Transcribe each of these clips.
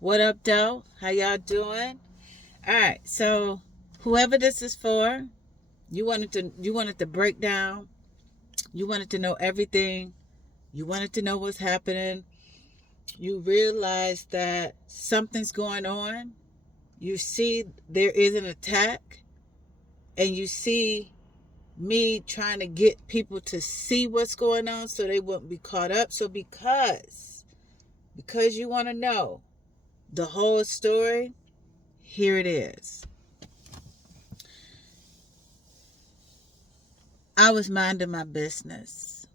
What up, though? How y'all doing? All right. So, whoever this is for, you wanted to break down. You wanted to know everything. You wanted to know what's happening. You realize that something's going on. You see there is an attack, and you see me trying to get people to see what's going on so they wouldn't be caught up. So because you want to know the whole story, here it is. I was minding my business,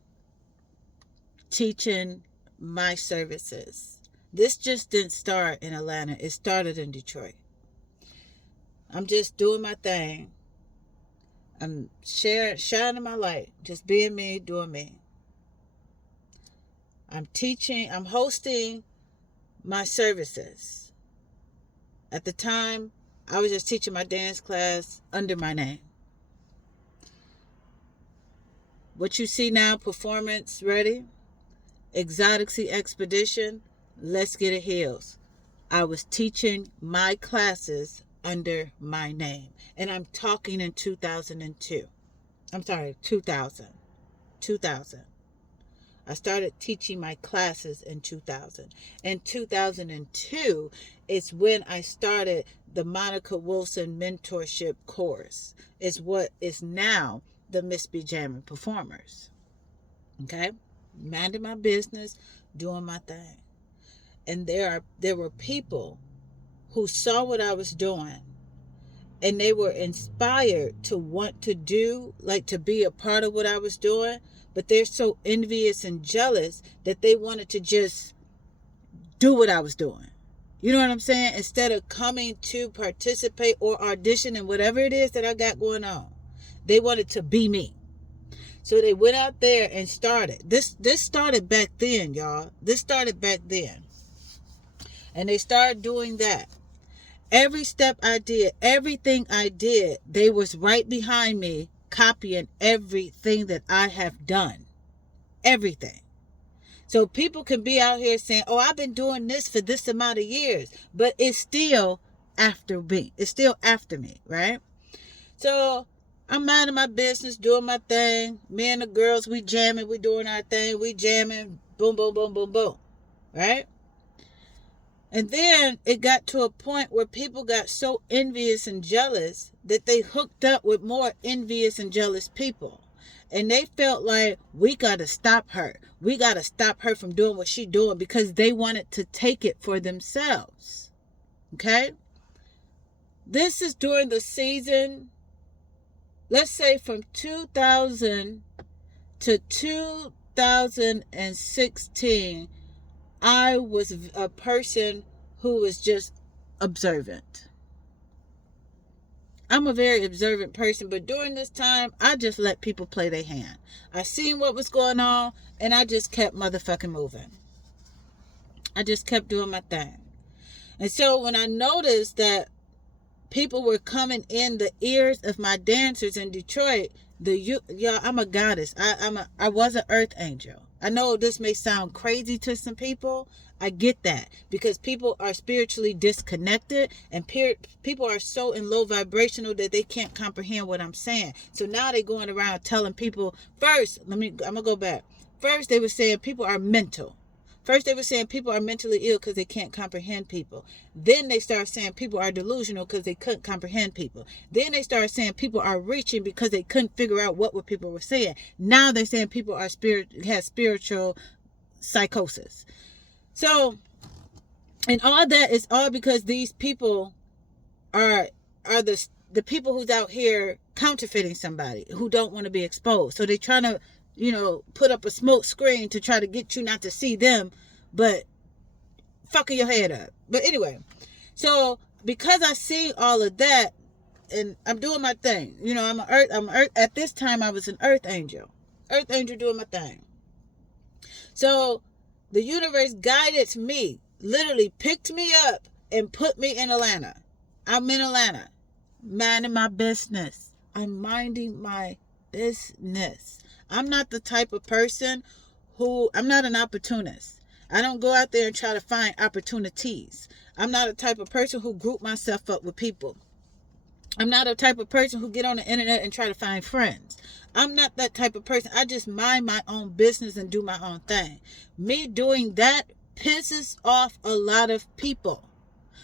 teaching my services. This just didn't start in Atlanta. It started in Detroit. I'm just doing my thing. I'm shining my light, just being me, doing me. I'm hosting my services. At the time, I was just teaching my dance class under my name. What you see now, performance ready, Xoticy Expedition, let's get it heels. I was teaching my classes under my name. And I'm talking in 2002. I'm sorry, 2000. 2000. I started teaching my classes in 2000. In 2002 is when I started the Monica Wilson mentorship course. It's what is now the Msbjammin performers. Okay? Minding my business, doing my thing. And there were people who saw what I was doing, and they were inspired to want to do, like to be a part of what I was doing, but they're so envious and jealous that they wanted to just do what I was doing. You know what I'm saying? Instead of coming to participate or audition in whatever it is that I got going on, they wanted to be me. So they went out there and started. This started back then, y'all. This started back then. And they started doing that. Every step I did, everything I did, they was right behind me copying everything that I have done. Everything. So people can be out here saying, oh, I've been doing this for this amount of years, but it's still after me. It's still after me, right? So I'm minding my business, doing my thing. Me and the girls, we jamming, we doing our thing, we jamming, boom, boom, boom, boom, boom, right? And then it got to a point where people got so envious and jealous that they hooked up with more envious and jealous people. And they felt like, we got to stop her. We got to stop her from doing what she's doing, because they wanted to take it for themselves. Okay? This is during the season, let's say from 2000 to 2016, I was a person who was just observant. I'm a very observant person, but during this time, I just let people play their hand. I seen what was going on, and I just kept motherfucking moving. I just kept doing my thing. And so when I noticed that people were coming in the ears of my dancers in Detroit, I'm a goddess. I was an earth angel. I know this may sound crazy to some people. I get that, because people are spiritually disconnected, and people are so in low vibrational that they can't comprehend what I'm saying. So now they're going around telling people, I'm gonna go back. First they were saying people are mental. First they were saying people are mentally ill because they can't comprehend people. Then they started saying people are delusional because they couldn't comprehend people. Then they started saying people are reaching because they couldn't figure out what people were saying. Now they're saying people are has spiritual psychosis. So, and all that is all because these people are the people who's out here counterfeiting somebody who don't want to be exposed. So they're trying to, put up a smoke screen to try to get you not to see them, but fucking your head up. But anyway, so because I see all of that, and I'm doing my thing, I'm earth. At this time, I was an earth angel doing my thing. So the universe guided me, literally picked me up and put me in Atlanta. I'm in Atlanta, minding my business. I'm minding my business. I'm not the type of person I'm not an opportunist. I don't go out there and try to find opportunities. I'm not a type of person who group myself up with people. I'm not a type of person who get on the internet and try to find friends. I'm not that type of person. I just mind my own business and do my own thing. Me doing that pisses off a lot of people.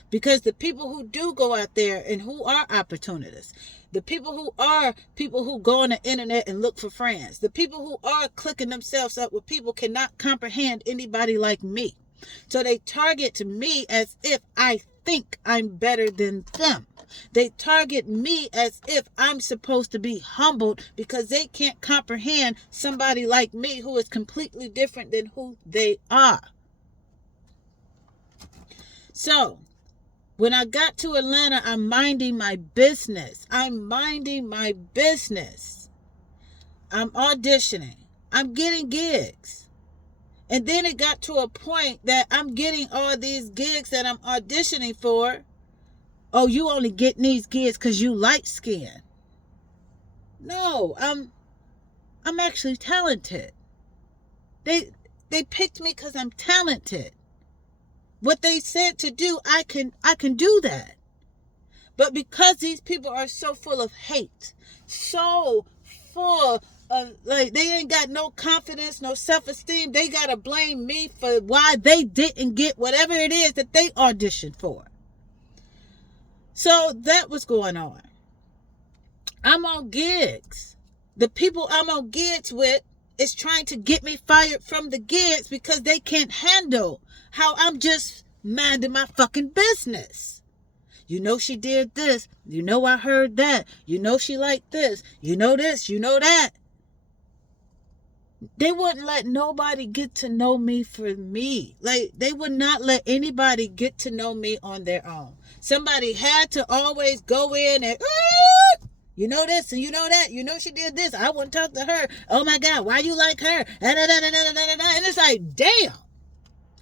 Because the people who do go out there and who are opportunists, the people who go on the internet and look for friends, the people who are clicking themselves up with people cannot comprehend anybody like me. So they target me as if I think I'm better than them. They target me as if I'm supposed to be humbled because they can't comprehend somebody like me who is completely different than who they are. So, when I got to Atlanta, I'm minding my business. I'm auditioning. I'm getting gigs. And then it got to a point that I'm getting all these gigs that I'm auditioning for. Oh, you only get these gigs because you light skin. No, I'm actually talented. They picked me because I'm talented. What they said to do, I can do that. But because these people are so full of hate, so full of, like, they ain't got no confidence, no self-esteem, they gotta blame me for why they didn't get whatever it is that they auditioned for. So that was going on. I'm on gigs. The people I'm on gigs with is trying to get me fired from the gigs because they can't handle how I'm just minding my fucking business. You know she did this. You know I heard that. You know she liked this. You know this. You know that. They wouldn't let nobody get to know me for me. Like, they would not let anybody get to know me on their own. Somebody had to always go in and, you know this and you know that. You know she did this. I wouldn't talk to her. Oh my God, why you like her? And it's like, damn.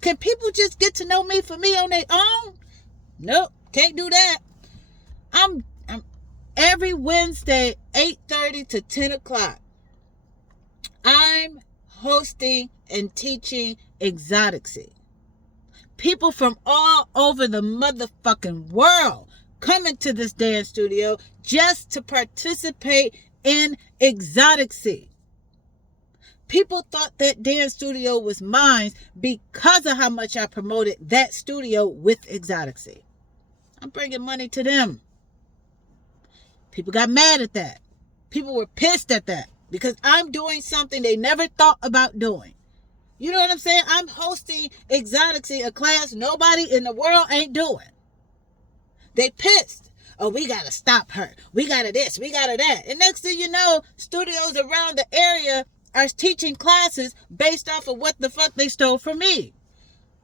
Can people just get to know me for me on their own? Nope, can't do that. I'm every Wednesday, 8:30 to 10 o'clock. I'm hosting and teaching Xoticy. People from all over the motherfucking world coming to this dance studio just to participate in Xoticy. People thought that dance studio was mine because of how much I promoted that studio with Xoticy. I'm bringing money to them. People got mad at that. People were pissed at that because I'm doing something they never thought about doing. You know what I'm saying? I'm hosting Xoticy, a class nobody in the world ain't doing. They pissed. Oh, we got to stop her. We got to this. We got to that. And next thing you know, studios around the area are teaching classes based off of what the fuck they stole from me.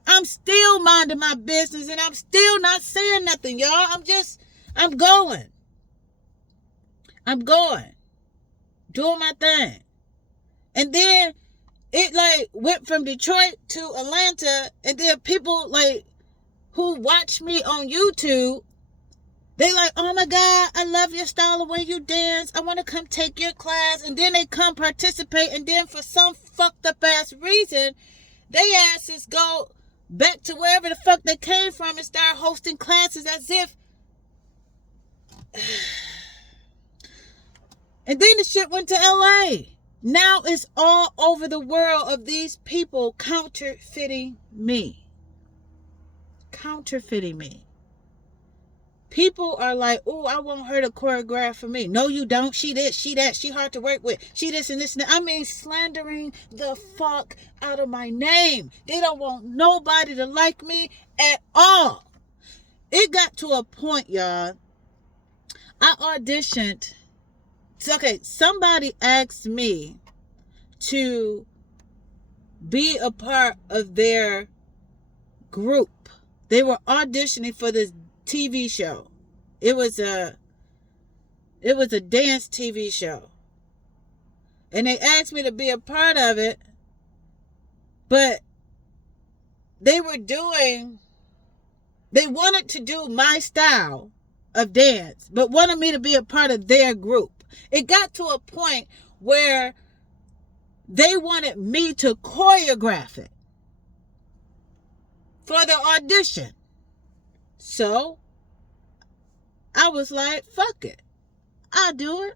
I'm still minding my business and I'm still not saying nothing, y'all. I'm going. Doing my thing. And then it like went from Detroit to Atlanta, and then people like who watch me on YouTube, they like, oh my God, I love your style of way you dance. I want to come take your class. And then they come participate, and then for some fucked up ass reason, they asses go back to wherever the fuck they came from and start hosting classes as if. And then the shit went to LA. Now it's all over the world of these people counterfeiting me. People are like, oh, I want her to choreograph for me. No, you don't. She this, she that. She hard to work with. She this and this and that. I mean, slandering the fuck out of my name. They don't want nobody to like me at all. It got to a point, y'all. I auditioned. Okay, somebody asked me to be a part of their group. They were auditioning for this TV show. It was a dance TV show. And they asked me to be a part of it, but they wanted to do my style of dance, but wanted me to be a part of their group. It got to a point where they wanted me to choreograph it. for the audition. So I was like, fuck it. I'll do it.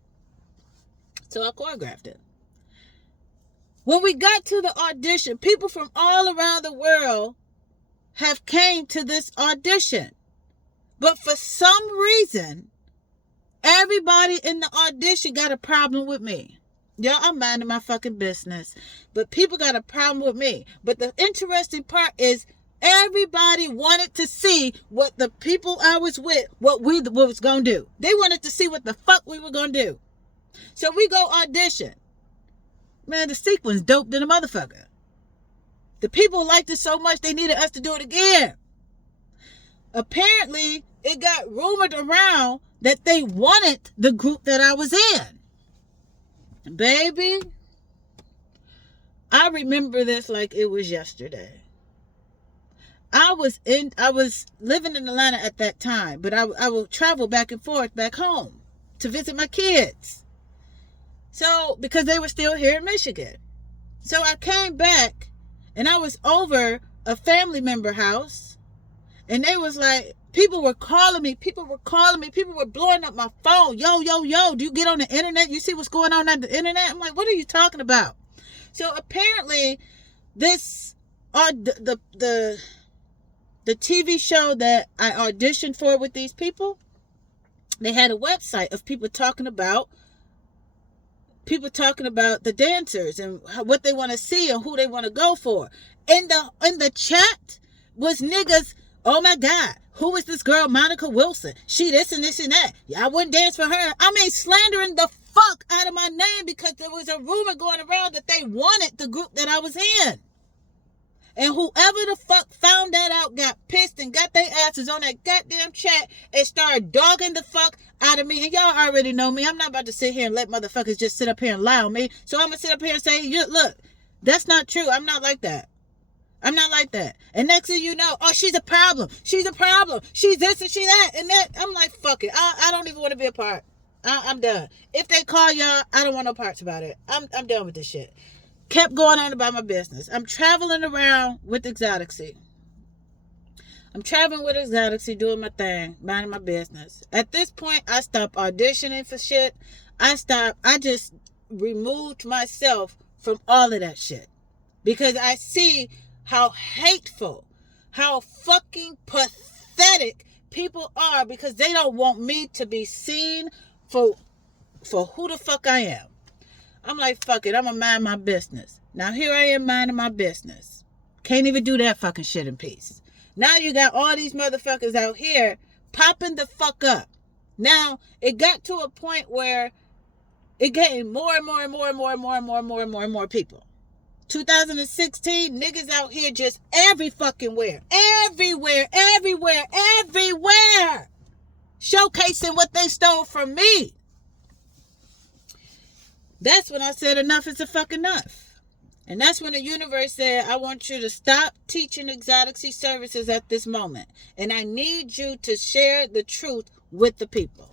So I choreographed it. When we got to the audition, people from all around the world have came to this audition. But for some reason, everybody in the audition got a problem with me. Y'all, I'm minding my fucking business. But people got a problem with me. But the interesting part is everybody wanted to see what the people I was with, what was going to do. They wanted to see what the fuck we were going to do. So we go audition. Man, the sequence dope than a motherfucker. The people liked it so much they needed us to do it again. Apparently, it got rumored around that they wanted the group that I was in. Baby, I remember this like it was yesterday. I was living in Atlanta at that time, but I would travel back and forth back home to visit my kids. So, because they were still here in Michigan. So I came back and I was over a family member house, and they was like, people were calling me, people were blowing up my phone. Yo, do you get on the internet? You see what's going on the internet? I'm like, what are you talking about? So apparently this, the TV show that I auditioned for with these people, they had a website of people talking about the dancers and what they want to see and who they want to go for. In the chat was niggas, oh my God, who is this girl, Monica Wilson? She this and this and that. I wouldn't dance for her. I mean, slandering the fuck out of my name because there was a rumor going around that they wanted the group that I was in. And whoever the fuck found that out got pissed and got their asses on that goddamn chat and started dogging the fuck out of me. And y'all already know me. I'm not about to sit here and let motherfuckers just sit up here and lie on me. So I'm going to sit up here and say, look, that's not true. I'm not like that. I'm not like that. And next thing you know, oh, she's a problem. She's a problem. She's this and she that. And that. I'm like, fuck it. I don't even want to be a part. I'm done. If they call y'all, I don't want no parts about it. I'm done with this shit. Kept going on about my business. I'm traveling around with Xoticy. Doing my thing, minding my business. At this point, I stopped auditioning for shit. I just removed myself from all of that shit. Because I see how hateful, how fucking pathetic people are because they don't want me to be seen for who the fuck I am. I'm like, fuck it, I'm gonna mind my business. Now here I am minding my business. Can't even do that fucking shit in peace. Now you got all these motherfuckers out here popping the fuck up. Now, it got to a point where it getting more and more people. 2016, niggas out here just every fucking where. Everywhere. Showcasing what they stole from me. That's when I said enough is a fuck enough. And that's when the universe said, I want you to stop teaching Xoticy Services at this moment. And I need you to share the truth with the people.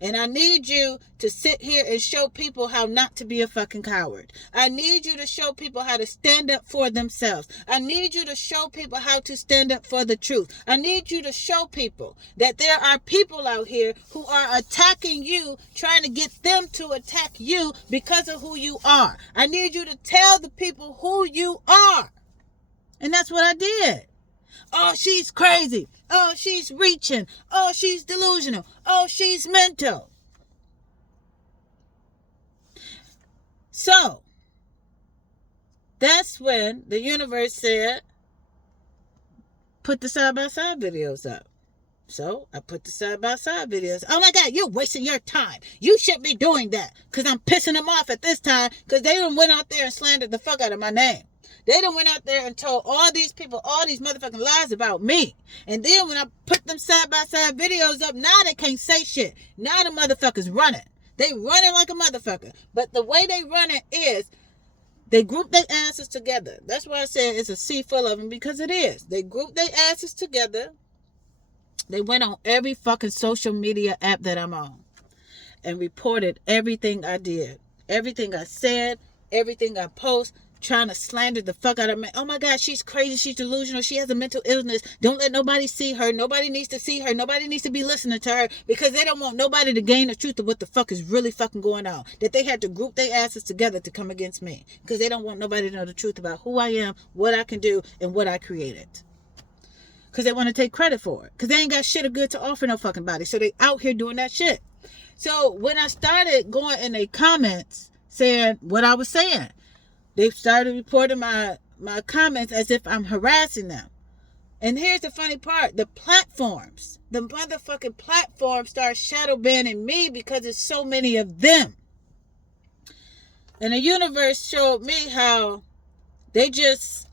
And I need you to sit here and show people how not to be a fucking coward. I need you to show people how to stand up for themselves. I need you to show people how to stand up for the truth. I need you to show people that there are people out here who are attacking you, trying to get them to attack you because of who you are. I need you to tell the people who you are. And that's what I did. Oh, she's crazy. Oh, she's reaching. Oh, she's delusional. Oh, she's mental. So, that's when the universe said, put the side-by-side videos up. So, I put the side-by-side videos. Oh my God, you're wasting your time. You shouldn't be doing that. Because I'm pissing them off at this time. Because they done went out there and slandered the fuck out of my name. They done went out there and told all these people all these motherfucking lies about me. And then when I put them side-by-side videos up, now they can't say shit. Now the motherfuckers running. They running like a motherfucker. But the way they run it is, they group their asses together. That's why I said it's a sea full of them, because it is. They group their asses together. They went on every fucking social media app that I'm on and reported everything I did. Everything I said, everything I post. trying to slander the fuck out of me. Oh my God, she's crazy. She's delusional. She has a mental illness. Don't let nobody see her. Nobody needs to see her. Nobody needs to be listening to her because they don't want nobody to gain the truth of what the fuck is really fucking going on. That they had to group their asses together to come against me because they don't want nobody to know the truth about who I am, what I can do, and what I created. Because they want to take credit for it. Because they ain't got shit of good to offer no fucking body. So they out here doing that shit. So when I started going in their comments saying what I was saying, they started reporting my comments as if I'm harassing them. And here's the funny part. The motherfucking platforms start shadow banning me because there's so many of them. And the universe showed me how they just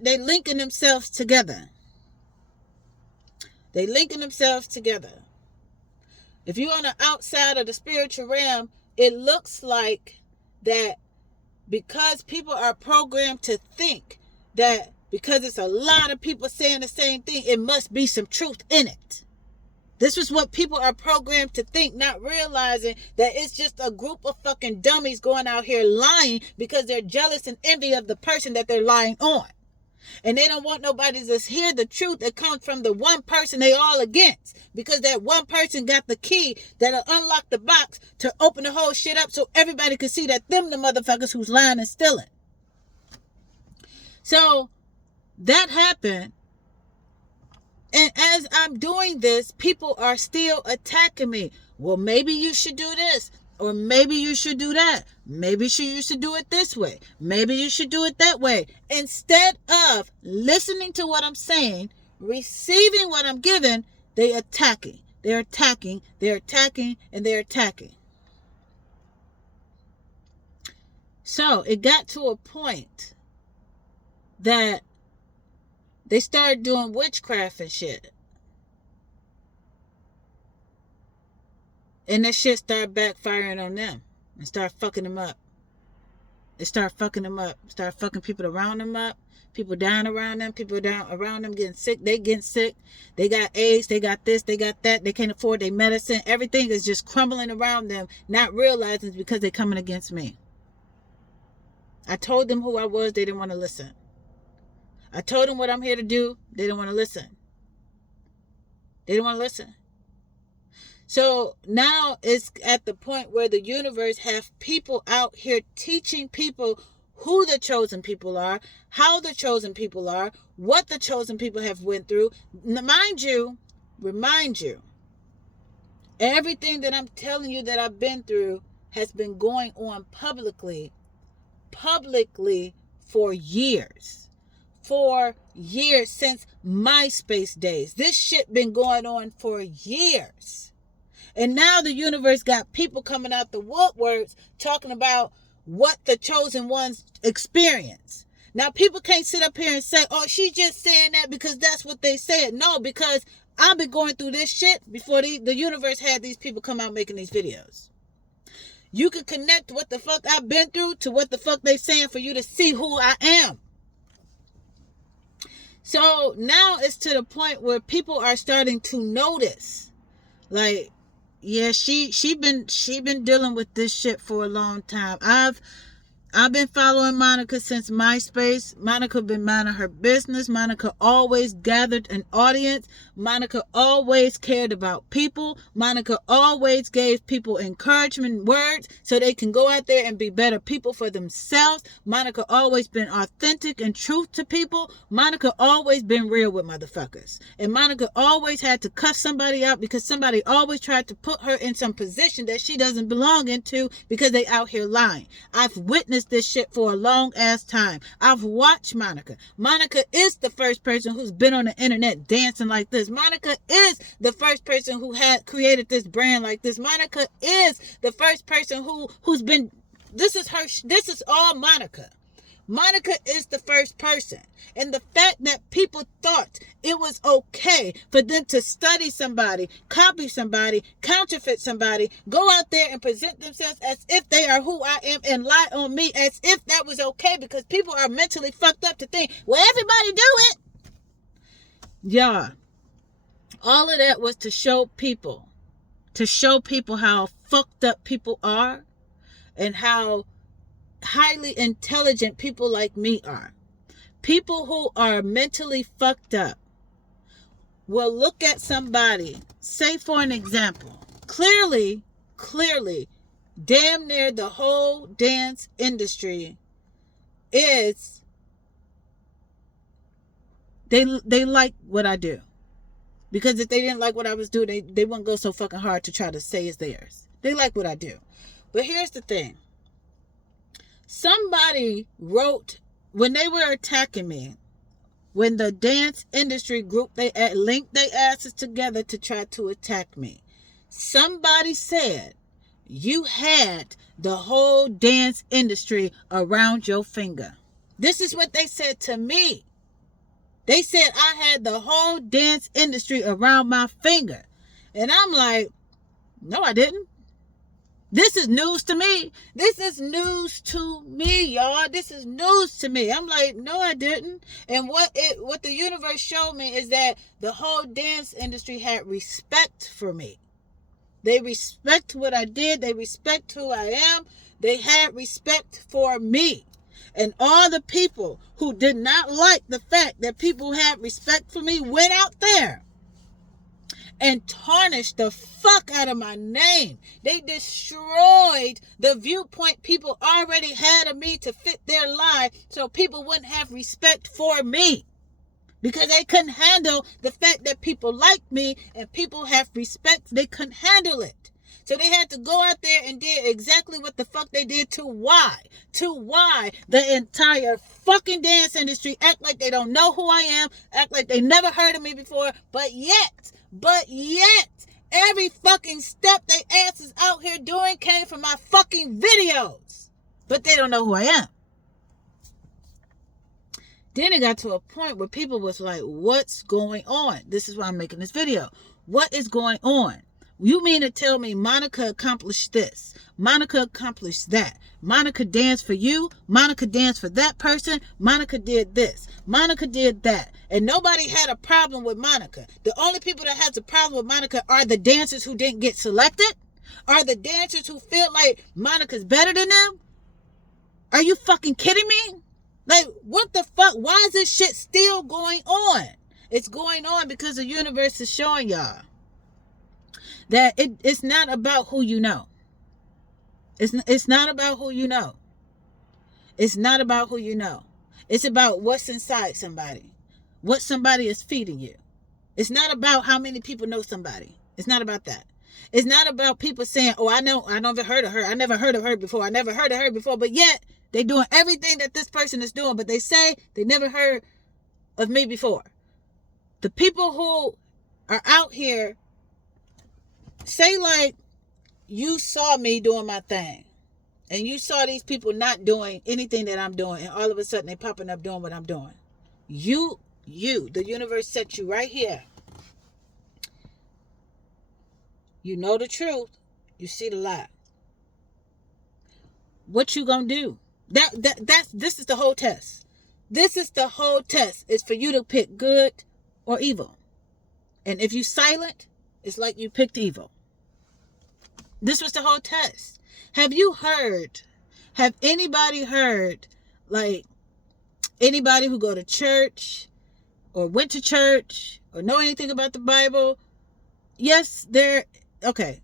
they linking themselves together. They linking themselves together. If you're on the outside of the spiritual realm, it looks like that because people are programmed to think that because it's a lot of people saying the same thing, it must be some truth in it. This is what people are programmed to think, not realizing that it's just a group of fucking dummies going out here lying because they're jealous and envy of the person that they're lying on. And they don't want nobody to hear the truth that comes from the one person they all against. Because that one person got the key that'll unlock the box to open the whole shit up so everybody can see that them the motherfuckers who's lying and stealing. So that happened. And as I'm doing this, people are still attacking me. Well, maybe you should do this. Or maybe you should do that. Maybe you should do it this way. Maybe you should do it that way. Instead of listening to what I'm saying, receiving what I'm giving, they're attacking. They're attacking. They're attacking. And they're attacking. So it got to a point that they started doing witchcraft and shit. And that shit started backfiring on them and start fucking them up. It started fucking them up. Start fucking people around them up. People dying around them. People down around them getting sick. They getting sick. They got AIDS. They got this. They got that. They can't afford their medicine. Everything is just crumbling around them, not realizing it's because they're coming against me. I told them who I was. They didn't want to listen. I told them what I'm here to do. They didn't want to listen. They didn't want to listen. So now it's at the point where the universe have people out here teaching people who the chosen people are, how the chosen people are, what the chosen people have went through. Remind you, everything that I'm telling you that I've been through has been going on publicly for years. For years, since MySpace days. This shit been going on for years. And now the universe got people coming out the woodworks talking about what the chosen ones experience. Now people can't sit up here and say, oh, she's just saying that because that's what they said. No, because I've been going through this shit before the universe had these people come out making these videos. You can connect what the fuck I've been through to what the fuck they saying for you to see who I am. So now it's to the point where people are starting to notice, like, yeah, she been dealing with this shit for a long time. I've been following Monica since MySpace. Monica been minding her business. Monica always gathered an audience. Monica always cared about people. Monica always gave people encouragement words so they can go out there and be better people for themselves. Monica always been authentic and truth to people. Monica always been real with motherfuckers. And Monica always had to cuss somebody out because somebody always tried to put her in some position that she doesn't belong into because they out here lying. I've witnessed this shit for a long ass time. I've watched Monica. Monica is the first person who's been on the internet dancing like this. Monica is the first person who had created this brand like this. Monica is the first person who's been, this is all Monica. Monica is the first person. And the fact that people thought it was okay for them to study somebody, copy somebody, counterfeit somebody, go out there and present themselves as if they are who I am and lie on me as if that was okay, because people are mentally fucked up to think, well, everybody do it. Yeah. All of that was to show people how fucked up people are and how highly intelligent people like me are. People who are mentally fucked up will look at somebody, say for an example, clearly, damn near the whole dance industry is, they like what I do. Because if they didn't like what I was doing, they wouldn't go so fucking hard to try to say it's theirs. They like what I do. But here's the thing. Somebody wrote, when they were attacking me, when the dance industry group, they linked their asses together to try to attack me, somebody said, you had the whole dance industry around your finger. This is what they said to me. They said I had the whole dance industry around my finger. And I'm like, no, I didn't. This is news to me. This is news to me, y'all. This is news to me. I'm like, no, I didn't. And what the universe showed me is that the whole dance industry had respect for me. They respect what I did. They respect who I am. They had respect for me. And all the people who did not like the fact that people had respect for me went out there and tarnished the fuck out of my name. They destroyed the viewpoint people already had of me to fit their lie so people wouldn't have respect for me. Because they couldn't handle the fact that people like me and people have respect. They couldn't handle it. So they had to go out there and did exactly what the fuck they did to why the entire fucking dance industry act like they don't know who I am, act like they never heard of me before, but yet, every fucking step they asses out here doing came from my fucking videos. But they don't know who I am. Then it got to a point where people was like, what's going on? This is why I'm making this video. What is going on? You mean to tell me Monica accomplished this? Monica accomplished that. Monica danced for you. Monica danced for that person. Monica did this. Monica did that. And nobody had a problem with Monica. The only people that has a problem with Monica are the dancers who didn't get selected. Are the dancers who feel like Monica's better than them. Are you fucking kidding me? Like, what the fuck? Why is this shit still going on? It's going on because the universe is showing y'all that it's not about who you know. It's not about who you know. It's not about who you know. It's about what's inside somebody. What somebody is feeding you. It's not about how many people know somebody. It's not about that. It's not about people saying, oh, I never heard of her. I never heard of her before. I never heard of her before. But yet, they're doing everything that this person is doing. But they say they never heard of me before. The people who are out here, say like you saw me doing my thing. And you saw these people not doing anything that I'm doing. And all of a sudden, they popping up doing what I'm doing. You, the universe set you right here. You know the truth. You see the lie. What you gonna do? This is the whole test. This is the whole test. It's for you to pick good or evil. And if you silent, it's like you picked evil. This was the whole test. Have anybody heard, like, anybody who go to church or went to church or know anything about the Bible? Yes, okay.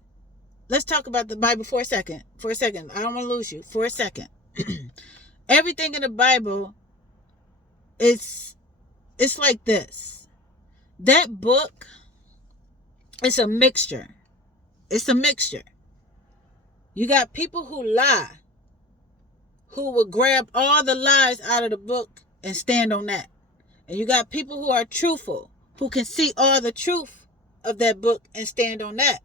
Let's talk about the Bible for a second. I don't want to lose you. For a second. Everything in the Bible it's like this. That book, it's a mixture. It's a mixture. You got people who lie, who will grab all the lies out of the book and stand on that. And you got people who are truthful, who can see all the truth of that book and stand on that.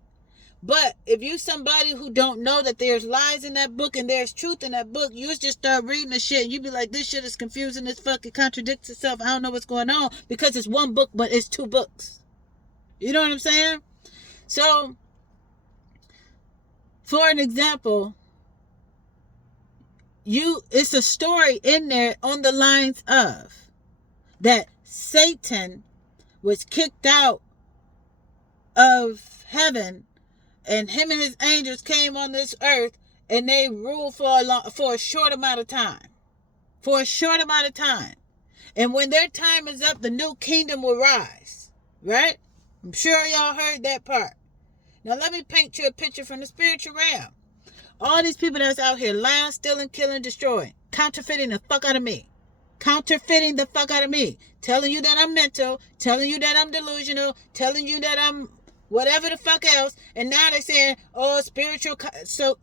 But if you somebody who don't know that there's lies in that book and there's truth in that book, you just start reading the shit and you be like, this shit is confusing, this fucking contradicts itself, I don't know what's going on, because it's one book, but it's two books. You know what I'm saying? So, for an example, it's a story in there on the lines of that Satan was kicked out of heaven and him and his angels came on this earth and they rule for a short amount of time. For a short amount of time. And when their time is up, the new kingdom will rise. Right? I'm sure y'all heard that part. Now let me paint you a picture from the spiritual realm. All these people that's out here lying, stealing, killing, destroying, counterfeiting the fuck out of me. Counterfeiting the fuck out of me. Telling you that I'm mental, telling you that I'm delusional, telling you that I'm whatever the fuck else. And now they're saying, oh, spiritual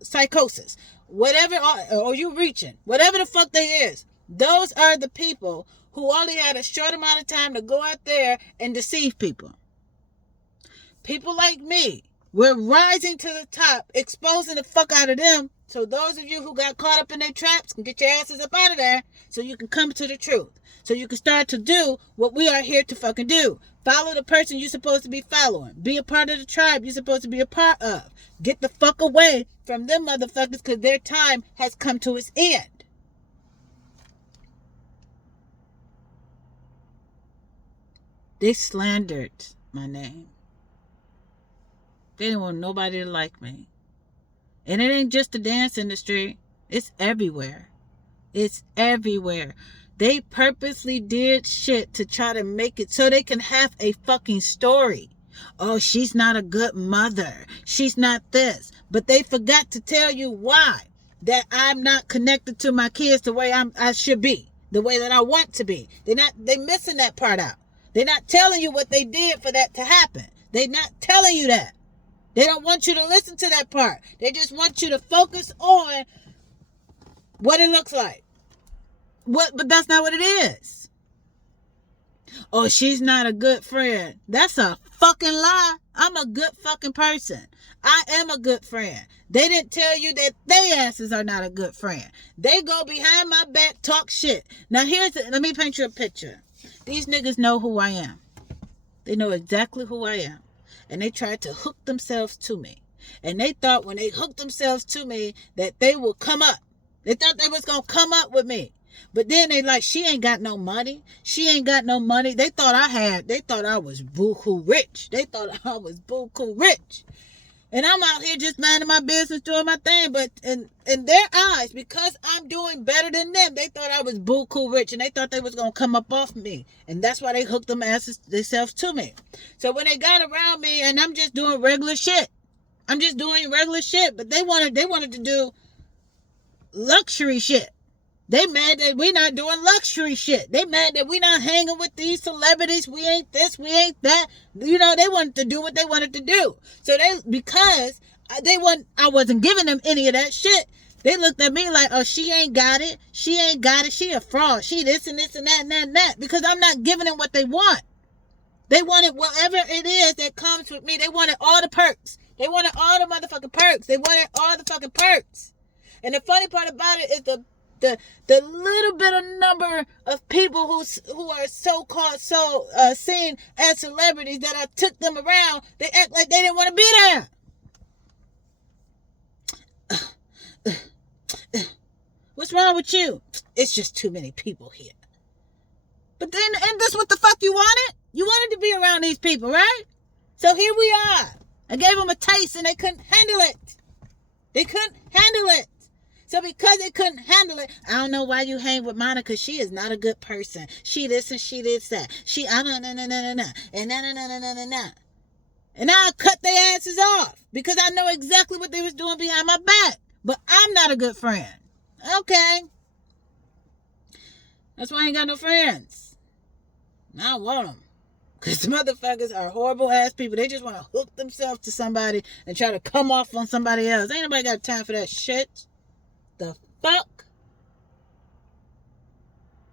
psychosis. Whatever, or you reaching. Whatever the fuck they is. Those are the people who only had a short amount of time to go out there and deceive people. People like me, we're rising to the top, exposing the fuck out of them. So those of you who got caught up in their traps can get your asses up out of there so you can come to the truth. So you can start to do what we are here to fucking do. Follow the person you're supposed to be following. Be a part of the tribe you're supposed to be a part of. Get the fuck away from them motherfuckers because their time has come to its end. They slandered my name. They didn't want nobody to like me. And it ain't just the dance industry. It's everywhere. It's everywhere. They purposely did shit to try to make it so they can have a fucking story. Oh, she's not a good mother. She's not this. But they forgot to tell you why. That I'm not connected to my kids the way I should be. The way that I want to be. They missing that part out. They're not telling you what they did for that to happen. They're not telling you that. They don't want you to listen to that part. They just want you to focus on what it looks like. But that's not what it is. Oh, she's not a good friend. That's a fucking lie. I'm a good fucking person. I am a good friend. They didn't tell you that they asses are not a good friend. They go behind my back, talk shit. Now let me paint you a picture. These niggas know who I am. They know exactly who I am. And they tried to hook themselves to me. And they thought when they hooked themselves to me that they would come up. They thought they was going to come up with me. But then they like, she ain't got no money. She ain't got no money. They thought I was buku rich. They thought I was buku rich. And I'm out here just minding my business, doing my thing. But in their eyes, because I'm doing better than them, they thought I was buku rich. And they thought they was going to come up off me. And that's why they hooked them asses themselves to me. So when they got around me and I'm just doing regular shit. I'm just doing regular shit. But they wanted to do luxury shit. They mad that we not doing luxury shit. They mad that we not hanging with these celebrities. We ain't this, we ain't that. You know, they wanted to do what they wanted to do. So because I wasn't giving them any of that shit, they looked at me like, oh, she ain't got it. She ain't got it. She a fraud. She this and this and that and that and that. Because I'm not giving them what they want. They wanted whatever it is that comes with me. They wanted all the perks. They wanted all the motherfucking perks. They wanted all the fucking perks. And the funny part about it is the little bit of number of people who are so-called seen as celebrities that I took them around, they act like they didn't want to be there. What's wrong with you? It's just too many people here. But then, and this what the fuck you wanted? You wanted to be around these people, right? So here we are. I gave them a taste and they couldn't handle it. They couldn't handle it. So because they couldn't handle it, I don't know why you hang with Monica. She is not a good person. She this and she this that. She and And I cut their asses off because I know exactly what they was doing behind my back. But I'm not a good friend. Okay. That's why I ain't got no friends. I don't want them. Because motherfuckers are horrible ass people. They just want to hook themselves to somebody and try to come off on somebody else. Ain't nobody got time for that shit. The fuck?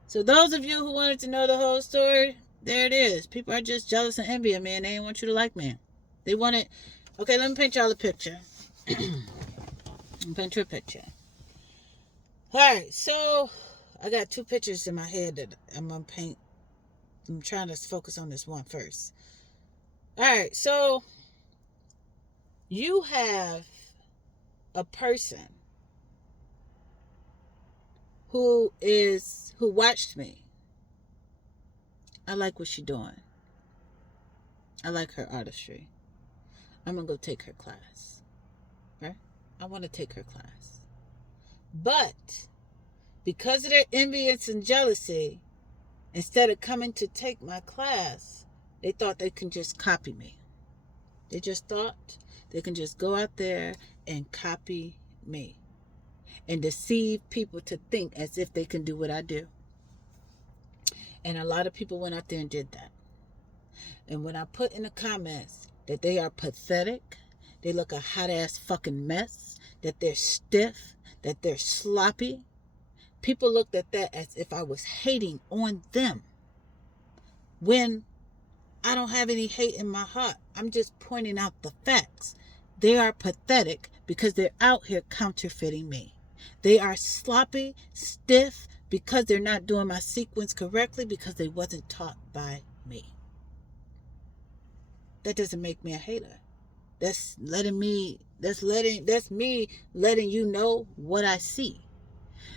So those of you who wanted to know the whole story, there it is. People are just jealous and envy of me and they didn't want you to like me. They wanted... Okay, let me paint y'all a picture. Let me paint you a picture. Alright, so I got two pictures in my head that I'm going to paint. I'm trying to focus on this one first. Alright, so you have a person who watched me. I like what she's doing. I like her artistry. I'm going to go take her class. Right? I want to take her class. But because of their envious and jealousy, instead of coming to take my class, they thought they can just copy me. They just thought they can just go out there and copy me and deceive people to think as if they can do what I do. And a lot of people went out there and did that. And when I put in the comments that they are pathetic, they look a hot ass fucking mess, that they're stiff, that they're sloppy, people looked at that as if I was hating on them. When I don't have any hate in my heart. I'm just pointing out the facts. They are pathetic because they're out here counterfeiting me. They are sloppy, stiff, because they're not doing my sequence correctly, because they wasn't taught by me. That doesn't make me a hater. That's me letting you know what I see.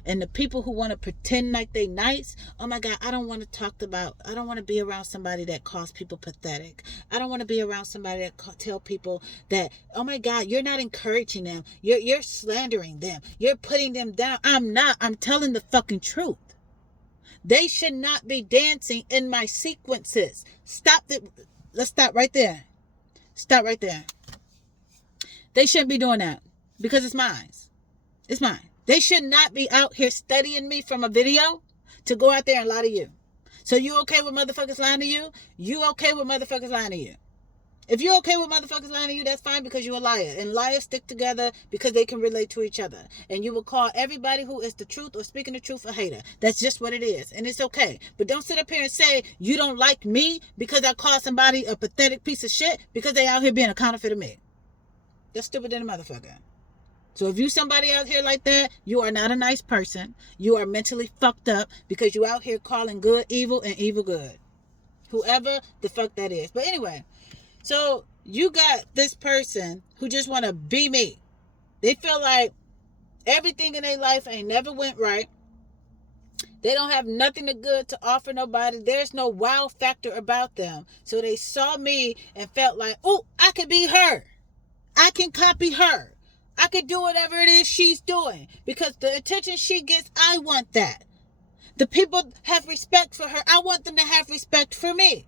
And the people who want to pretend like they nice, oh my God, I don't want to be around somebody that calls people pathetic. I don't want to be around somebody that tell people that, oh my God, you're not encouraging them. You're slandering them. You're putting them down. I'm not. I'm telling the fucking truth. They should not be dancing in my sequences. Let's stop right there. Stop right there. They shouldn't be doing that because it's mine. It's mine. They should not be out here studying me from a video to go out there and lie to you. So you okay with motherfuckers lying to you? You okay with motherfuckers lying to you? If you're okay with motherfuckers lying to you, that's fine because you're a liar. And liars stick together because they can relate to each other. And you will call everybody who is the truth or speaking the truth a hater. That's just what it is. And it's okay. But don't sit up here and say you don't like me because I call somebody a pathetic piece of shit because they out here being a counterfeit of me. That's stupid than a motherfucker. So if you somebody out here like that, you are not a nice person. You are mentally fucked up because you out here calling good evil and evil good. Whoever the fuck that is. But anyway, so you got this person who just want to be me. They feel like everything in their life ain't never went right. They don't have nothing good to offer nobody. There's no wow factor about them. So they saw me and felt like, oh, I could be her. I can copy her. I could do whatever it is she's doing because the attention she gets, I want that. The people have respect for her. I want them to have respect for me.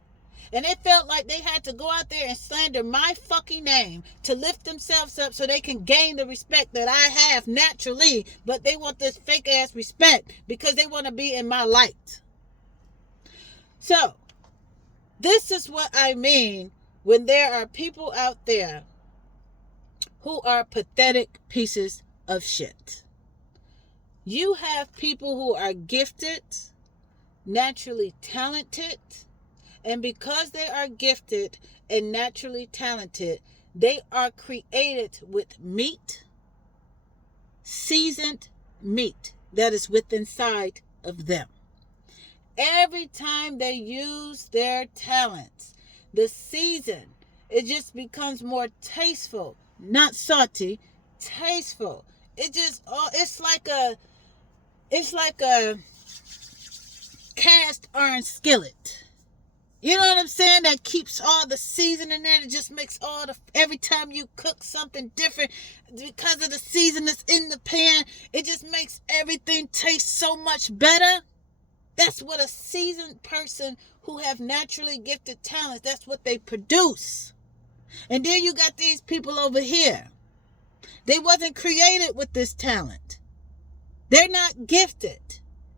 And they felt like they had to go out there and slander my fucking name to lift themselves up so they can gain the respect that I have naturally. But they want this fake ass respect because they want to be in my light. So, this is what I mean when there are people out there who are pathetic pieces of shit. You have people who are gifted, naturally talented, and because they are gifted and naturally talented, they are created with meat, seasoned meat that is within inside of them. Every time they use their talents, the season, it just becomes more tasteful. Not salty, tasteful. It's like a cast iron skillet. You know what I'm saying? That keeps all the seasoning in. It just makes every time you cook something different, because of the season that's in the pan, it just makes everything taste so much better. That's what a seasoned person who have naturally gifted talents, that's what they produce. And then you got these people over here. They wasn't created with this talent. They're not gifted.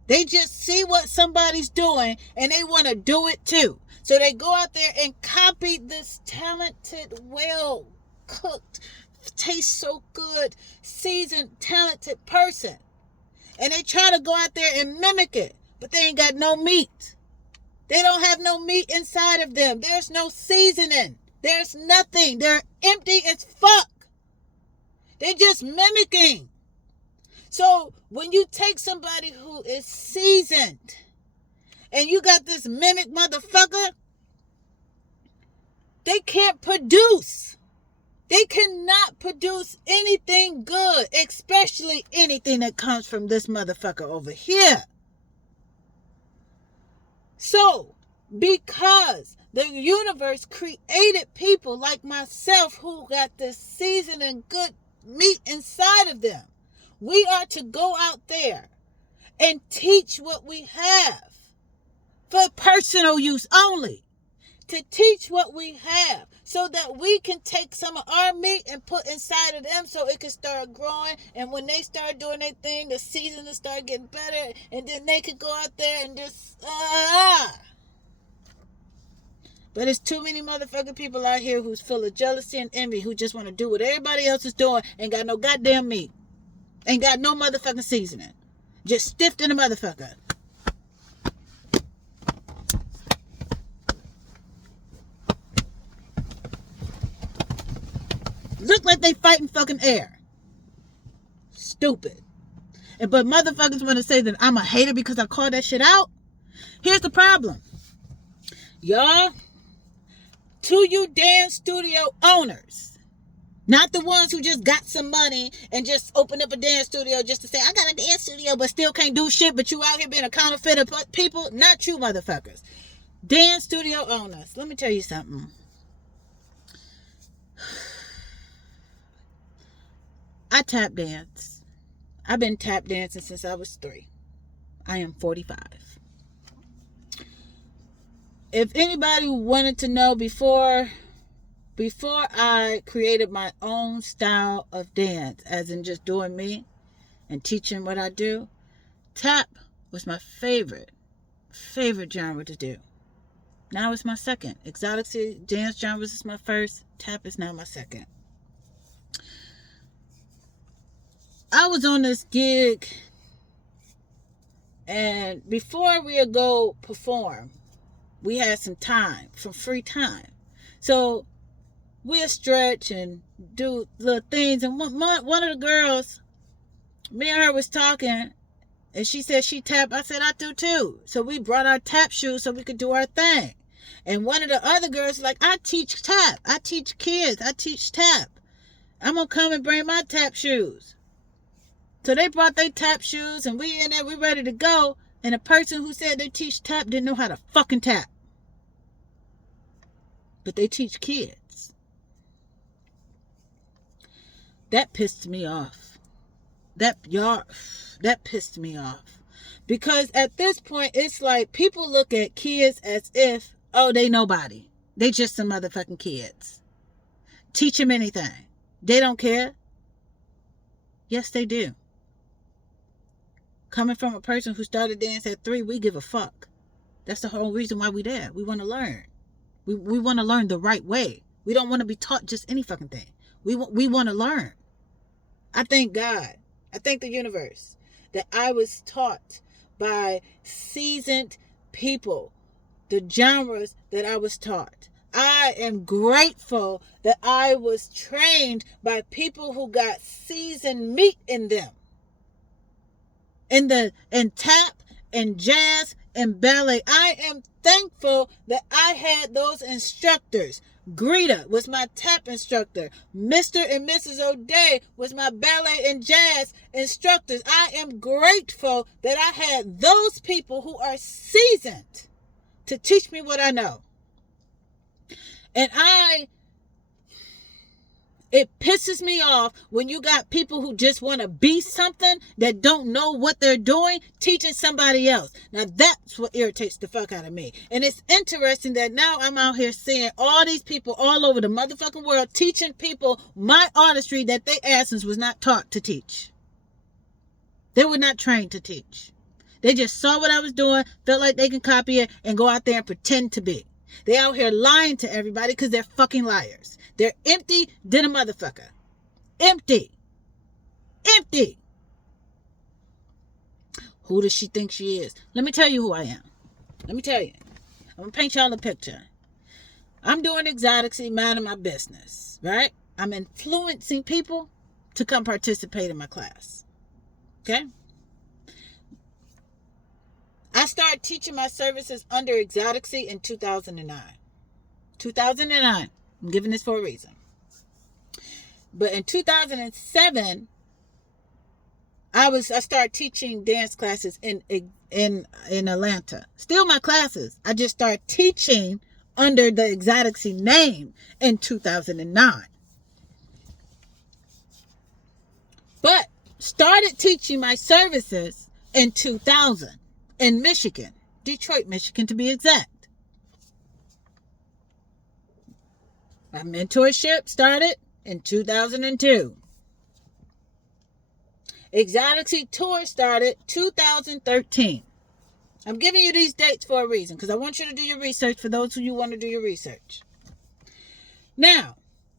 They just see what somebody's doing and they want to do it too. So they go out there and copy this talented, well cooked, tastes so good, seasoned, talented person. And they try to go out there and mimic it, but they ain't got no meat. They don't have no meat inside of them. There's no seasoning. There's nothing. They're empty as fuck. They're just mimicking. So when you take somebody who is seasoned and you got this mimic motherfucker, they can't produce. They cannot produce anything good, especially anything that comes from this motherfucker over here. So, because the universe created people like myself who got this seasoned and good meat inside of them, We are to go out there and teach what we have for personal use only. To teach what we have so that we can take some of our meat and put inside of them so it can start growing. And when they start doing their thing, the season will start getting better. And then they could go out there and just... But it's too many motherfucking people out here who's full of jealousy and envy, who just want to do what everybody else is doing. Ain't got no goddamn meat. Ain't got no motherfucking seasoning. Just stiffed in a motherfucker. Look like they fighting fucking air. Stupid. But motherfuckers want to say that I'm a hater because I called that shit out. Here's the problem. Y'all, to you dance studio owners, not the ones who just got some money and just opened up a dance studio just to say, I got a dance studio but still can't do shit, but you out here being a counterfeit of people. Not you motherfuckers. Dance studio owners. Let me tell you something. I tap dance. I've been tap dancing since I was 3. I am 45. If anybody wanted to know before I created my own style of dance, as in just doing me and teaching what I do, tap was my favorite genre to do. Now it's my second. Xoticy Dance Genre is my first. Tap is now my second. I was on this gig, and before we would go perform, we had some time, some free time. So we'll stretch and do little things. And one of the girls, me and her was talking, and she said she tap. I said I do too. So we brought our tap shoes so we could do our thing. And one of the other girls was like, I teach tap. I teach kids. I teach tap. I'm going to come and bring my tap shoes. So they brought their tap shoes, and we in there, we ready to go. And the person who said they teach tap didn't know how to fucking tap. But they teach kids. That pissed me off. That pissed me off. Because at this point, it's like people look at kids as if, oh, they nobody. They just some motherfucking kids. Teach them anything. They don't care. Yes, they do. Coming from a person who started dance at 3, we give a fuck. That's the whole reason why we there. We want to learn. We want to learn the right way. We don't want to be taught just any fucking thing. We want to learn. I thank God. I thank the universe that I was taught by seasoned people, the genres that I was taught. I am grateful that I was trained by people who got seasoned meat in them. In tap and jazz and ballet. I am thankful that I had those instructors. Greta was my tap instructor. Mr. and Mrs. O'Day was my ballet and jazz instructors. I am grateful that I had those people who are seasoned to teach me what I know. And it pisses me off when you got people who just want to be something that don't know what they're doing, teaching somebody else. Now that's what irritates the fuck out of me. And it's interesting that now I'm out here seeing all these people all over the motherfucking world teaching people my artistry that they asses was not taught to teach. They were not trained to teach. They just saw what I was doing, felt like they can copy it, and go out there and pretend to be. They out here lying to everybody because they're fucking liars. They're empty than a motherfucker. Empty. Empty. Who does she think she is? Let me tell you who I am. Let me tell you. I'm going to paint y'all a picture. I'm doing Xoticy, minding my business, right? I'm influencing people to come participate in my class. Okay? I started teaching my services under Xoticy in 2009. 2009. I'm giving this for a reason. But in 2007, I started teaching dance classes in Atlanta. Still my classes. I just started teaching under the Xoticy name in 2009. But started teaching my services in 2000 in Michigan, Detroit, Michigan to be exact. My mentorship started in 2002. Xoticy Tour started 2013. I'm giving you these dates for a reason because I want you to do your research for those who you want to do your research. Now,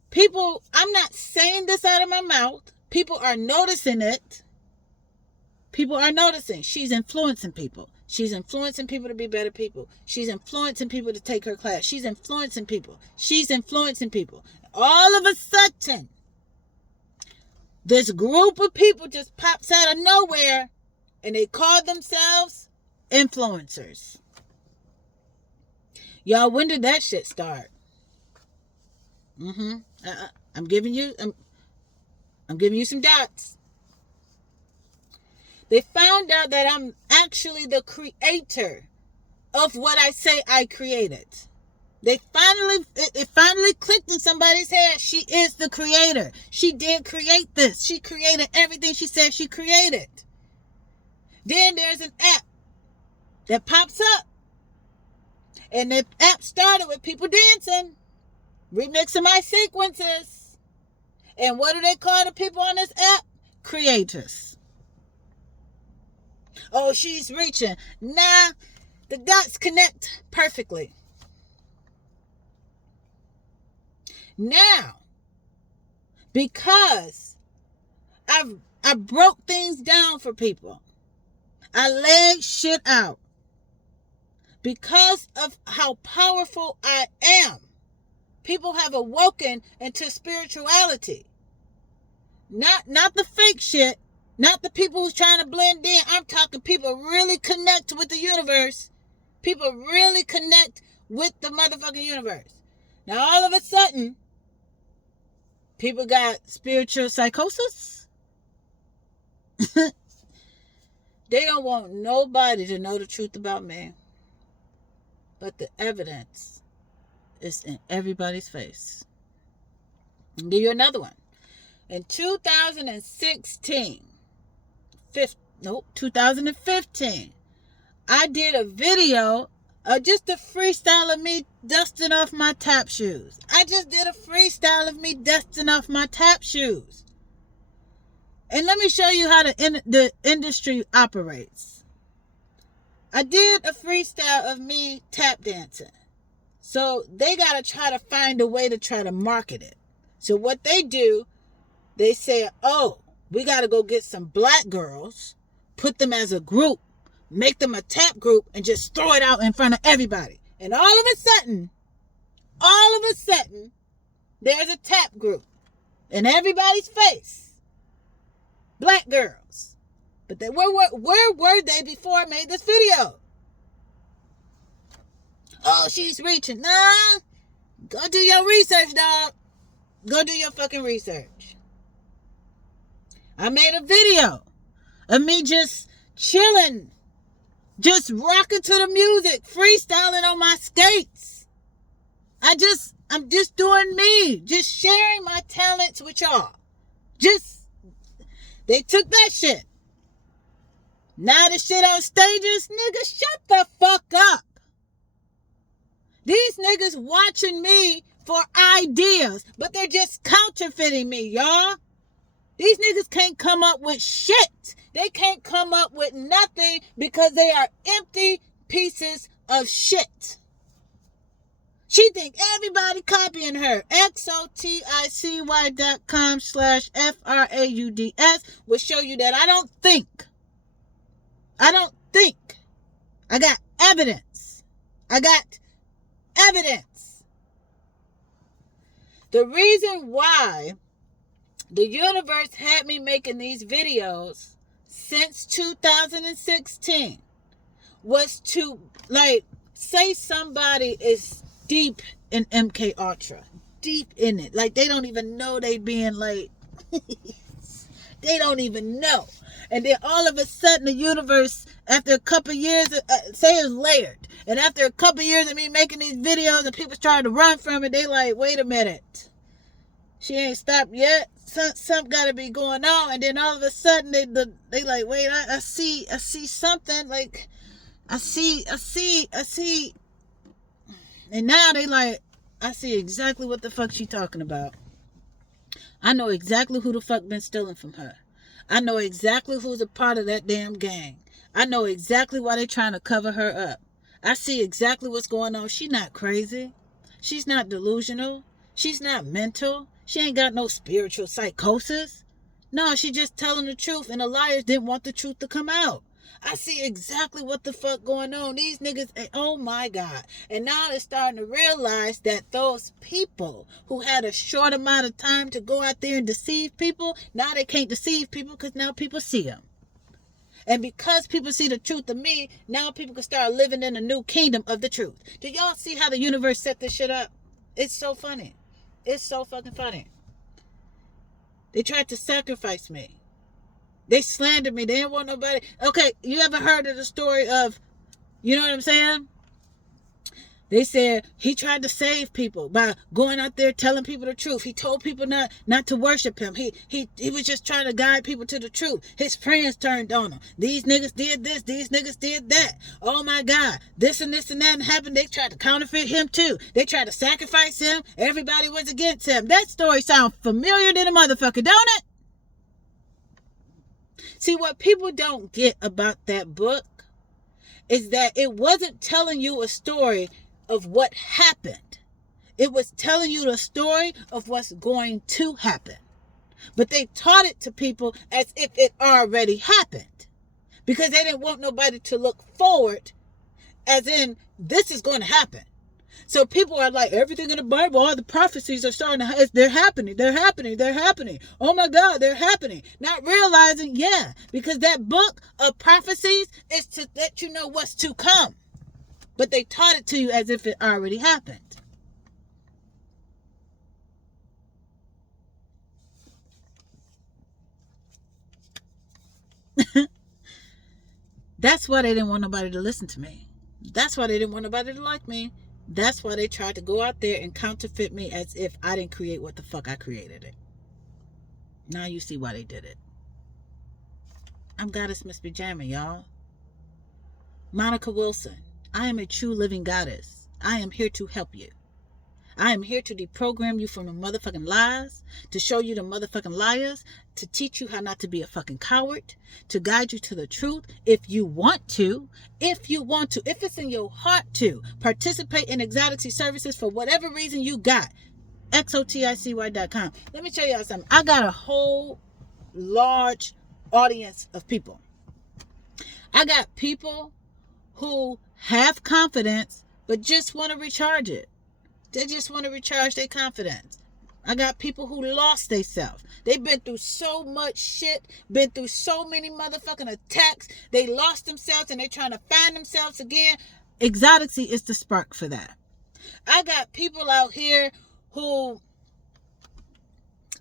people, I'm not saying this out of my mouth. People are noticing it. People are noticing. She's influencing people. She's influencing people to be better people. She's influencing people to take her class. She's influencing people. She's influencing people. All of a sudden, this group of people just pops out of nowhere and they call themselves influencers. Y'all, when did that shit start? I'm giving you some dots. They found out that I'm actually the creator of what I say I created. It finally clicked in somebody's head. She is the creator. She did create this. She created everything she said she created. Then there's an app that pops up. And the app started with people dancing, remixing my sequences. And what do they call the people on this app? Creators. Oh, she's reaching. Nah, the dots connect perfectly. Now, because I broke things down for people, I laid shit out. Because of how powerful I am, people have awoken into spirituality. Not the fake shit, not the people who's trying to blend in. I'm talking people really connect with the universe. People really connect with the motherfucking universe. Now all of a sudden, people got spiritual psychosis. They don't want nobody to know the truth about me. But the evidence is in everybody's face. I'll give you another one. In 2015, I did a video of just a freestyle of me dusting off my tap shoes. I just did a freestyle of me dusting off my tap shoes. And let me show you how the industry operates. I did a freestyle of me tap dancing. So they got to try to find a way to try to market it. So what they do, they say, oh, we got to go get some black girls, put them as a group, make them a tap group, and just throw it out in front of everybody. And all of a sudden, there's a tap group in everybody's face. Black girls. But where were they before I made this video? Oh, she's reaching. Nah. Go do your research, dog. Go do your fucking research. I made a video of me just chilling, just rocking to the music, freestyling on my skates. I'm just doing me, just sharing my talents with y'all. They took that shit. Now the shit on stages, nigga, shut the fuck up. These niggas watching me for ideas, but they're just counterfeiting me, y'all. These niggas can't come up with shit. They can't come up with nothing because they are empty pieces of shit. She think everybody copying her. Xoticy.com/FRAUDS will show you that I don't think. I got evidence. The reason why the universe had me making these videos since 2016 was to, say somebody is deep in MK Ultra. Deep in it. They don't even know they being they don't even know. And then all of a sudden the universe, after a couple years, say it's layered. And after a couple years of me making these videos and people trying to run from it, they wait a minute. She ain't stopped yet. something got to be going on, and then all of a sudden they like, wait, I see something, like I see, and now they like, I see exactly what the fuck she talking about. I know exactly who the fuck been stealing from her. I know exactly who's a part of that damn gang. I know exactly why they trying to cover her up. I see exactly what's going on. She's not crazy. She's not delusional. She's not mental. She ain't got no spiritual psychosis. No, she just telling the truth, and the liars didn't want the truth to come out. I see exactly what the fuck going on. These niggas, oh my God. And now they're starting to realize that those people who had a short amount of time to go out there and deceive people, now they can't deceive people because now people see them. And because people see the truth of me, now people can start living in a new kingdom of the truth. Do y'all see how the universe set this shit up? It's so funny. It's so fucking funny. They tried to sacrifice me. They slandered me. They didn't want nobody. Okay, you ever heard of the story of, you know what I'm saying? They said he tried to save people by going out there telling people the truth. He told people not to worship him. He was just trying to guide people to the truth. His friends turned on him. These niggas did this. These niggas did that. Oh my God. This and that happened. They tried to counterfeit him too. They tried to sacrifice him. Everybody was against him. That story sounds familiar than a motherfucker, don't it? See, what people don't get about that book is that it wasn't telling you a story of what happened. It was telling you the story of what's going to happen. But they taught it to people as if it already happened, because they didn't want nobody to look forward as in this is going to happen. So people are like, everything in the Bible, all the prophecies are starting to, they're happening. Oh my God, they're happening. Not realizing, yeah, because that book of prophecies is to let you know what's to come. But they taught it to you as if it already happened. That's why they didn't want nobody to listen to me. That's why they didn't want nobody to like me. That's why they tried to go out there and counterfeit me as if I didn't create what the fuck I created it. Now you see why they did it. I'm Goddess Msbjammin, y'all. Monica Wilson. I am a true living goddess. I am here to help you. I am here to deprogram you from the motherfucking lies, to show you the motherfucking liars, to teach you how not to be a fucking coward, to guide you to the truth if you want to, if it's in your heart to, participate in Xoticy Services for whatever reason you got. Xoticy.com. Let me tell y'all something. I got a whole large audience of people. I got people who have confidence but just want to recharge it. They just want to recharge their confidence. I got people who lost themselves. They've been through so much shit, been through so many motherfucking attacks. They lost themselves and they're trying to find themselves again. Xoticy is the spark for that. I got people out here who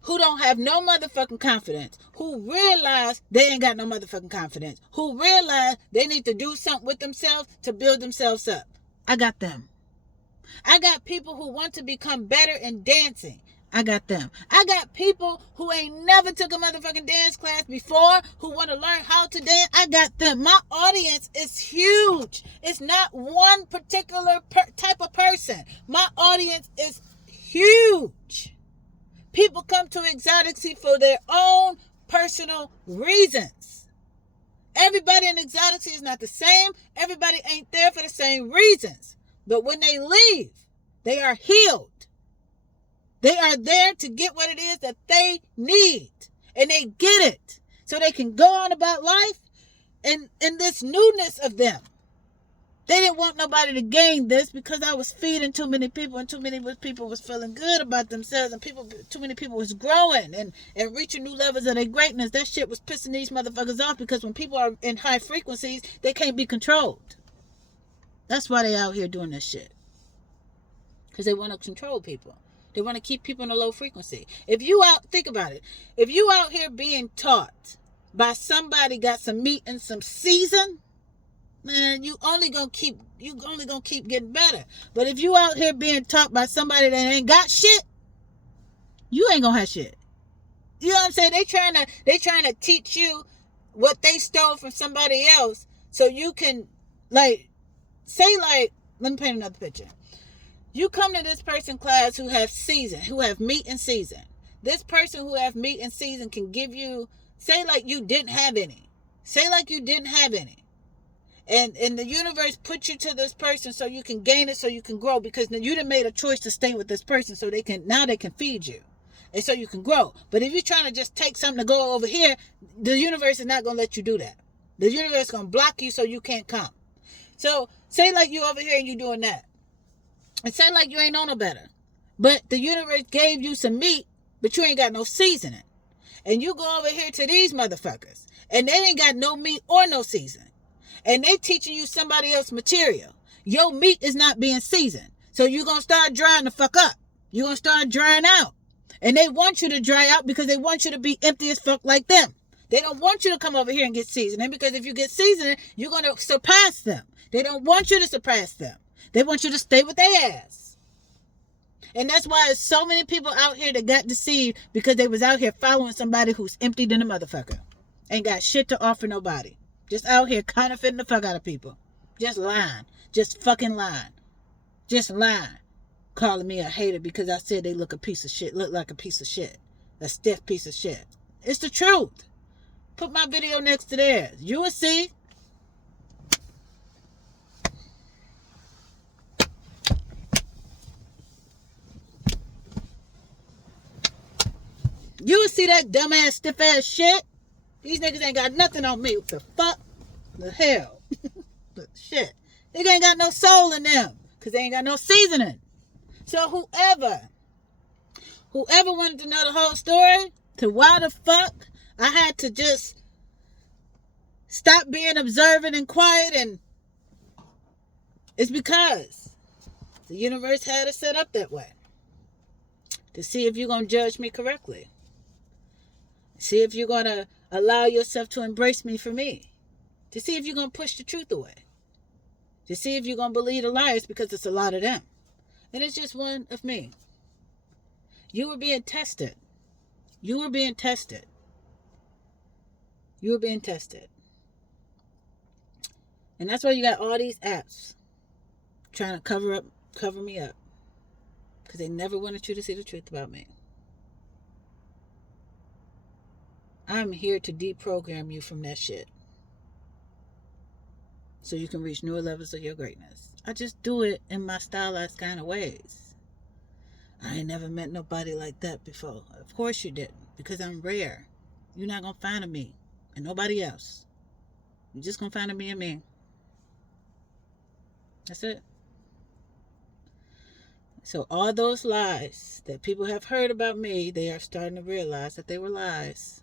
don't have no motherfucking confidence, who realize they ain't got no motherfucking confidence, who realize they need to do something with themselves to build themselves up. I got them. I got people who want to become better in dancing. I got them. I got people who ain't never took a motherfucking dance class before, who want to learn how to dance. I got them. My audience is huge. It's not one particular type of person. My audience is huge. People come to Xoticy for their own personal reasons. Everybody in Xoticy is not the same. Everybody ain't there for the same reasons. But when they leave, they are healed. They are there to get what it is that they need. And they get it. So they can go on about life and this newness of them. They didn't want nobody to gain this because I was feeding too many people, and too many people was feeling good about themselves, and too many people was growing and reaching new levels of their greatness. That shit was pissing these motherfuckers off, because when people are in high frequencies, they can't be controlled. That's why they out here doing this shit. Because they want to control people. They want to keep people in a low frequency. Think about it. If you out here being taught by somebody got some meat and some season, man, you only gonna keep getting better. But if you out here being taught by somebody that ain't got shit, you ain't gonna have shit. You know what I'm saying? They trying to teach you what they stole from somebody else, so you can, like, say, like, let me paint another picture. You come to this person class who have meat and season. This person who have meat and season can give you, say like you didn't have any. Say like you didn't have any. And the universe put you to this person so you can gain it, so you can grow, because you done made a choice to stay with this person, so they can feed you. And so you can grow. But if you're trying to just take something to go over here, the universe is not going to let you do that. The universe is going to block you so you can't come. So say like you over here and you doing that. And say like you ain't know no better. But the universe gave you some meat, but you ain't got no seasoning. And you go over here to these motherfuckers, and they ain't got no meat or no seasoning. And they teaching you somebody else's material. Your meat is not being seasoned. So you're going to start drying the fuck up. You're going to start drying out. And they want you to dry out because they want you to be empty as fuck like them. They don't want you to come over here and get seasoning, because if you get seasoning, you're going to surpass them. They don't want you to surpass them. They want you to stay with their ass. And that's why there's so many people out here that got deceived, because they was out here following somebody who's empty than a motherfucker. Ain't got shit to offer nobody. Just out here counterfeiting the fuck out of people. Just lying. Just fucking lying. Just lying. Calling me a hater because I said they look like a piece of shit. A stiff piece of shit. It's the truth. Put my video next to theirs. You will see. You will see that dumbass, stiff ass shit. These niggas ain't got nothing on me. What the fuck? The hell? The shit. They ain't got no soul in them, because they ain't got no seasoning. So whoever wanted to know the whole story, to why the fuck I had to just stop being observant and quiet, and it's because the universe had it set up that way. To see if you're going to judge me correctly. See if you're going to allow yourself to embrace me for me. To see if you're going to push the truth away. To see if you're going to believe the liars, because it's a lot of them. And it's just one of me. You were being tested. You were being tested. You were being tested. And that's why you got all these apps trying to cover me up. Because they never wanted you to see the truth about me. I'm here to deprogram you from that shit, so you can reach newer levels of your greatness. I just do it in my stylized kind of ways. I ain't never met nobody like that before. Of course you didn't, because I'm rare. You're not going to find a me and nobody else. You're just going to find a me and me. That's it. So all those lies that people have heard about me, they are starting to realize that they were lies.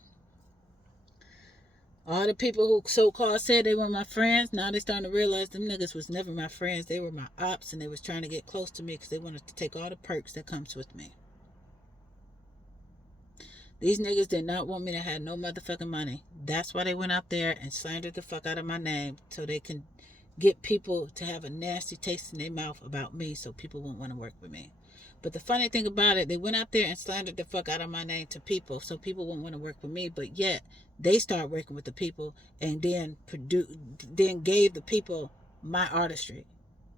All the people who so-called said they were my friends, now they starting to realize them niggas was never my friends. They were my ops, and they was trying to get close to me because they wanted to take all the perks that comes with me. These niggas did not want me to have no motherfucking money. That's why they went out there and slandered the fuck out of my name, so they can get people to have a nasty taste in their mouth about me, so people won't want to work with me. But the funny thing about it, they went out there and slandered the fuck out of my name to people, so people won't want to work with me. But yet they start working with the people, and then gave the people my artistry.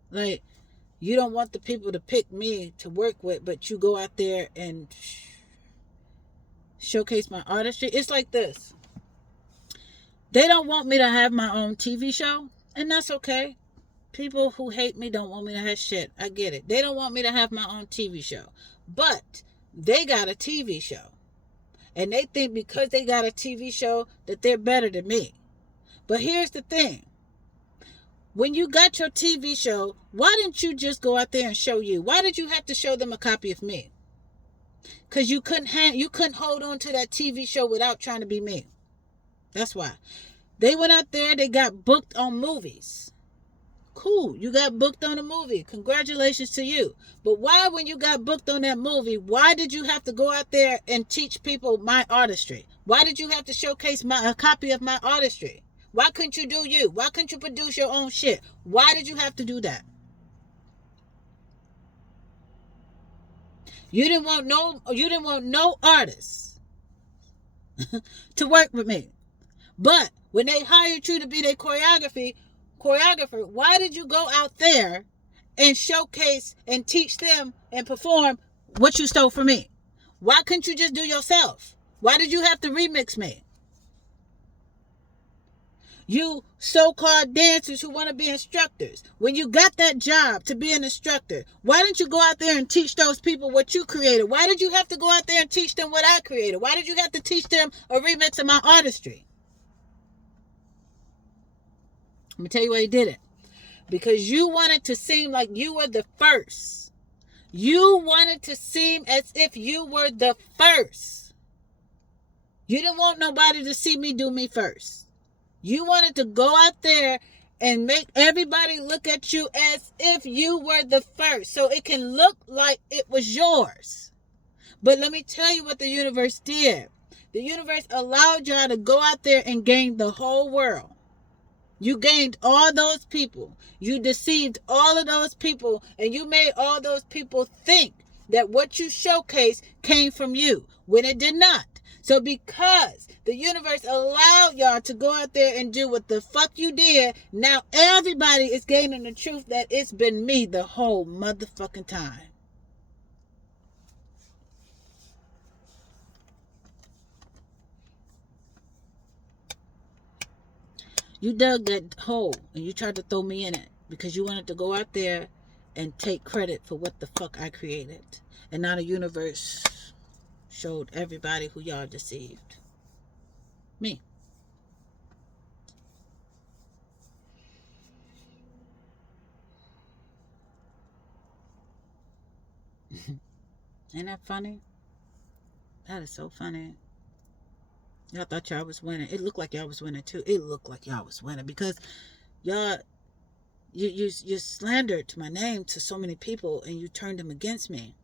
Like, you don't want the people to pick me to work with, but you go out there and showcase my artistry. It's like this. They don't want me to have my own TV show, and that's okay. People who hate me don't want me to have shit. I get it. They don't want me to have my own TV show. But they got a TV show. And they think because they got a TV show that they're better than me. But here's the thing. When you got your TV show, why didn't you just go out there and show you? Why did you have to show them a copy of me? Because you couldn't hold on to that TV show without trying to be me. That's why. They went out there, they got booked on movies. Cool, you got booked on a movie. Congratulations to you. But why, when you got booked on that movie, why did you have to go out there and teach people my artistry? Why did you have to showcase a copy of my artistry? Why couldn't you do you? Why couldn't you produce your own shit? Why did you have to do that? You didn't want no artists to work with me. But when they hired you to be their choreographer, why did you go out there and showcase and teach them and perform what you stole from me? Why couldn't you just do yourself? Why did you have to remix me? You so-called dancers who want to be instructors, when you got that job to be an instructor, why didn't you go out there and teach those people what you created? Why did you have to go out there and teach them what I created? Why did you have to teach them a remix of my artistry? I'm going to tell you why you did it. Because you wanted to seem like you were the first. You wanted to seem as if you were the first. You didn't want nobody to see me do me first. You wanted to go out there and make everybody look at you as if you were the first, so it can look like it was yours. But let me tell you what the universe did. The universe allowed y'all to go out there and gain the whole world. You gained all those people. You deceived all of those people, and you made all those people think that what you showcased came from you, when it did not. So because the universe allowed y'all to go out there and do what the fuck you did, now everybody is gaining the truth that it's been me the whole motherfucking time. You dug that hole and you tried to throw me in it because you wanted to go out there and take credit for what the fuck I created. And now the universe showed everybody who y'all deceived. Me. Ain't that funny? That is so funny. Y'all thought y'all was winning. It looked like y'all was winning too. It looked like y'all was winning because y'all, you slandered my name to so many people and you turned them against me.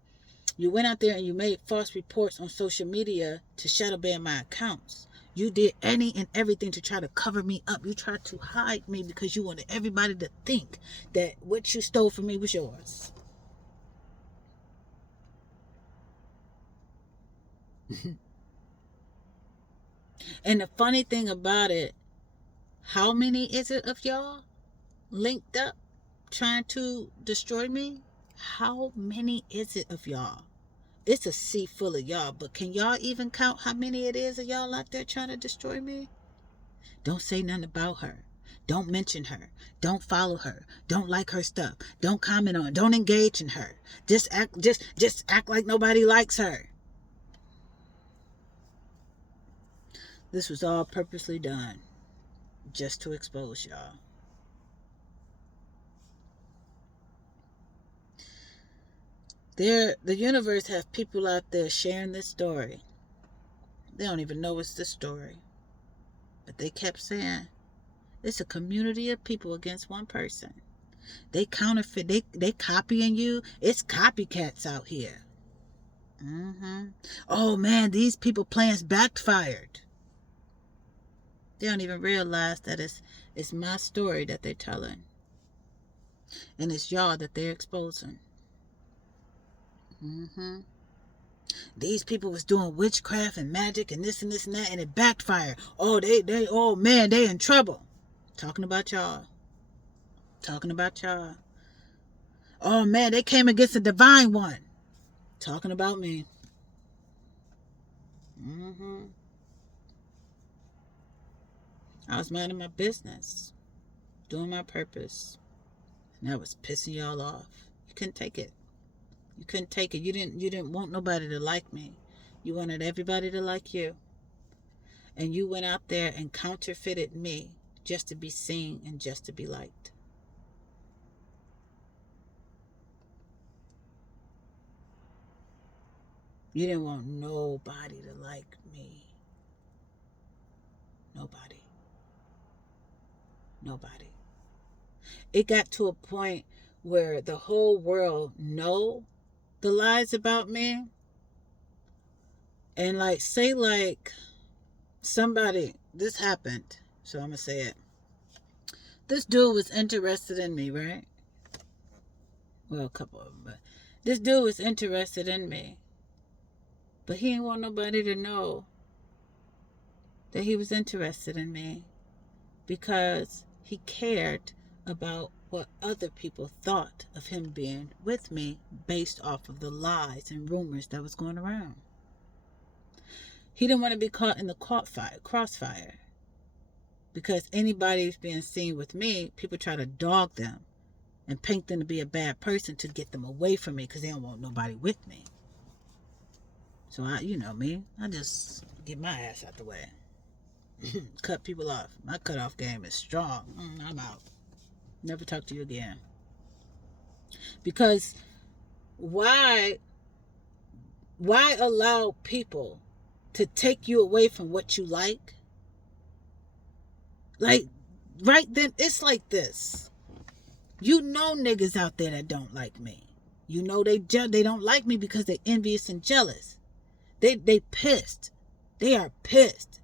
You went out there and you made false reports on social media to shadow ban my accounts. You did any and everything to try to cover me up. You tried to hide me because you wanted everybody to think that what you stole from me was yours. And the funny thing about it, how many is it of y'all linked up trying to destroy me? How many is it of y'all? It's a sea full of y'all, but can y'all even count how many it is of y'all out there trying to destroy me? Don't say nothing about her. Don't mention her. Don't follow her. Don't like her stuff. Don't comment on her. Don't engage in her. Just act like nobody likes her. This was all purposely done just to expose y'all. The universe have people out there sharing this story. They don't even know it's this story. But they kept saying, it's a community of people against one person. They counterfeit, they copying you. It's copycats out here. Oh man, these people plans backfired. They don't even realize that it's my story that they're telling. And it's y'all that they're exposing. These people was doing witchcraft and magic and this and this and that, and it backfired. Oh, oh man, they in trouble. Talking about y'all. Talking about y'all. Oh man, they came against the divine one. Talking about me. I was minding my business, doing my purpose, and that was pissing y'all off. You couldn't take it. You couldn't take it. You didn't want nobody to like me. You wanted everybody to like you. And you went out there and counterfeited me just to be seen and just to be liked. You didn't want nobody to like me. Nobody. Nobody. It got to a point where the whole world know the lies about me. And say somebody, this happened, so I'm going to say it. This dude was interested in me, right? Well, a couple of them, but this dude was interested in me. But he didn't want nobody to know that he was interested in me because he cared about what other people thought of him being with me based off of the lies and rumors that was going around. He didn't want to be caught in the crossfire because anybody who's being seen with me, people try to dog them and paint them to be a bad person to get them away from me because they don't want nobody with me. So you know me, I just get my ass out the way. Cut people off. My cutoff game is strong. I'm out. Never talk to you again. Because why allow people to take you away from what you like? Like, right then, it's like this. You know niggas out there that don't like me. You know they don't like me because they're envious and jealous. They pissed. They are pissed.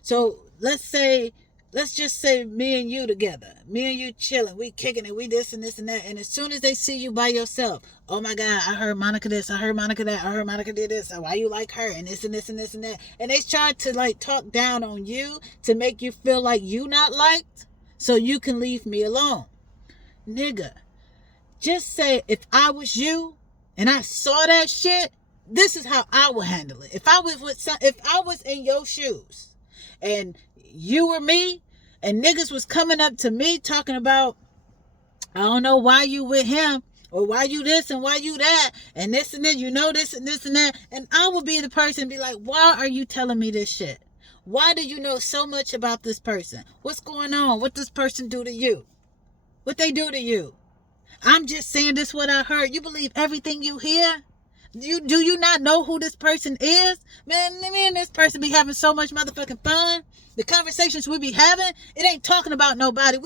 So let's just say me and you together. Me and you chilling. We kicking it. We this and this and that. And as soon as they see you by yourself, oh my God, I heard Monica this. I heard Monica that. I heard Monica did this. Why you like her? And this and this and this and that. And they try to like talk down on you to make you feel like you not liked so you can leave me alone. Nigga, just say if I was you and I saw that shit, this is how I would handle it. If I was in your shoes and you were me and niggas was coming up to me talking about, I don't know why you with him or why you this and why you that and this and that, you know this and this and that, and I would be the person be like, why are you telling me this shit? Why do you know so much about this person? What's going on? What this person do to you? What they do to you? I'm just saying this what I heard. You believe everything you hear? Do you not know who this person is? Man, me and this person be having so much motherfucking fun. The conversations we be having, it ain't talking about nobody.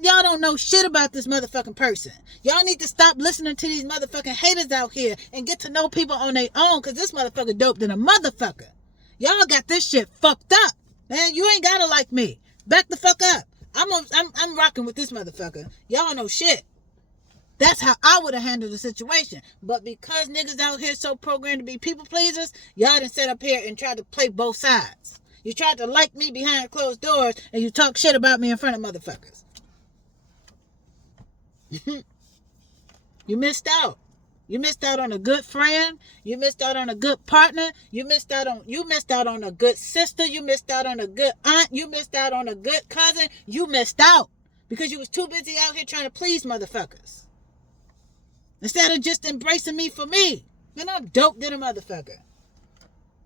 Y'all don't know shit about this motherfucking person. Y'all need to stop listening to these motherfucking haters out here and get to know people on their own, because this motherfucker dope than a motherfucker. Y'all got this shit fucked up. Man, you ain't gotta like me. Back the fuck up. I'm rocking with this motherfucker. Y'all know shit. That's how I would have handled the situation. But because niggas out here so programmed to be people pleasers, y'all done sit up here and tried to play both sides. You tried to like me behind closed doors and you talk shit about me in front of motherfuckers. You missed out. You missed out on a good friend. You missed out on a good partner. You missed out on a good sister. You missed out on a good aunt. You missed out on a good cousin. You missed out because you was too busy out here trying to please motherfuckers. Instead of just embracing me for me. Man, I'm dope than a motherfucker.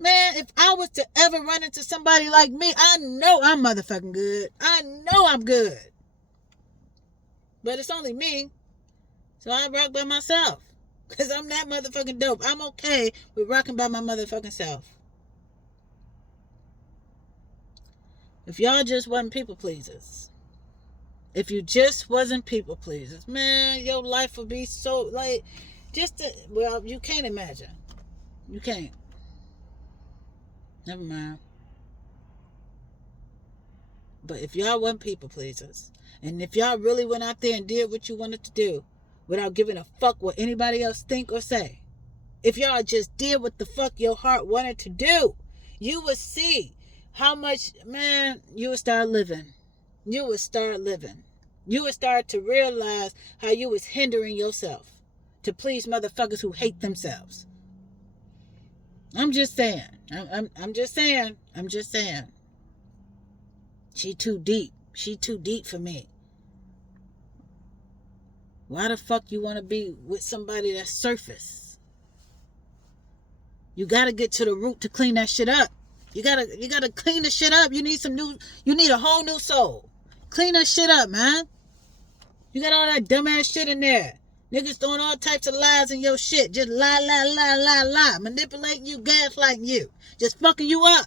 Man, if I was to ever run into somebody like me, I know I'm motherfucking good. I know I'm good. But it's only me. So I rock by myself. Because I'm that motherfucking dope. I'm okay with rocking by my motherfucking self. If y'all just wasn't people pleasers. If you just wasn't people pleasers, man, your life would be so, like, you can't imagine. You can't. Never mind. But if y'all wasn't people pleasers, and if y'all really went out there and did what you wanted to do, without giving a fuck what anybody else think or say, if y'all just did what the fuck your heart wanted to do, you would see how much, man, you would start living. You would start living. You would start to realize how you was hindering yourself to please motherfuckers who hate themselves. I'm just saying. I'm just saying. I'm just saying. She too deep. She too deep for me. Why the fuck you want to be with somebody that's surface? You gotta get to the root to clean that shit up. You gotta clean the shit up. You need a whole new soul. Clean that shit up, man. You got all that dumbass shit in there. Niggas throwing all types of lies in your shit. Just lie. Manipulating you, gaslighting you. Just fucking you up.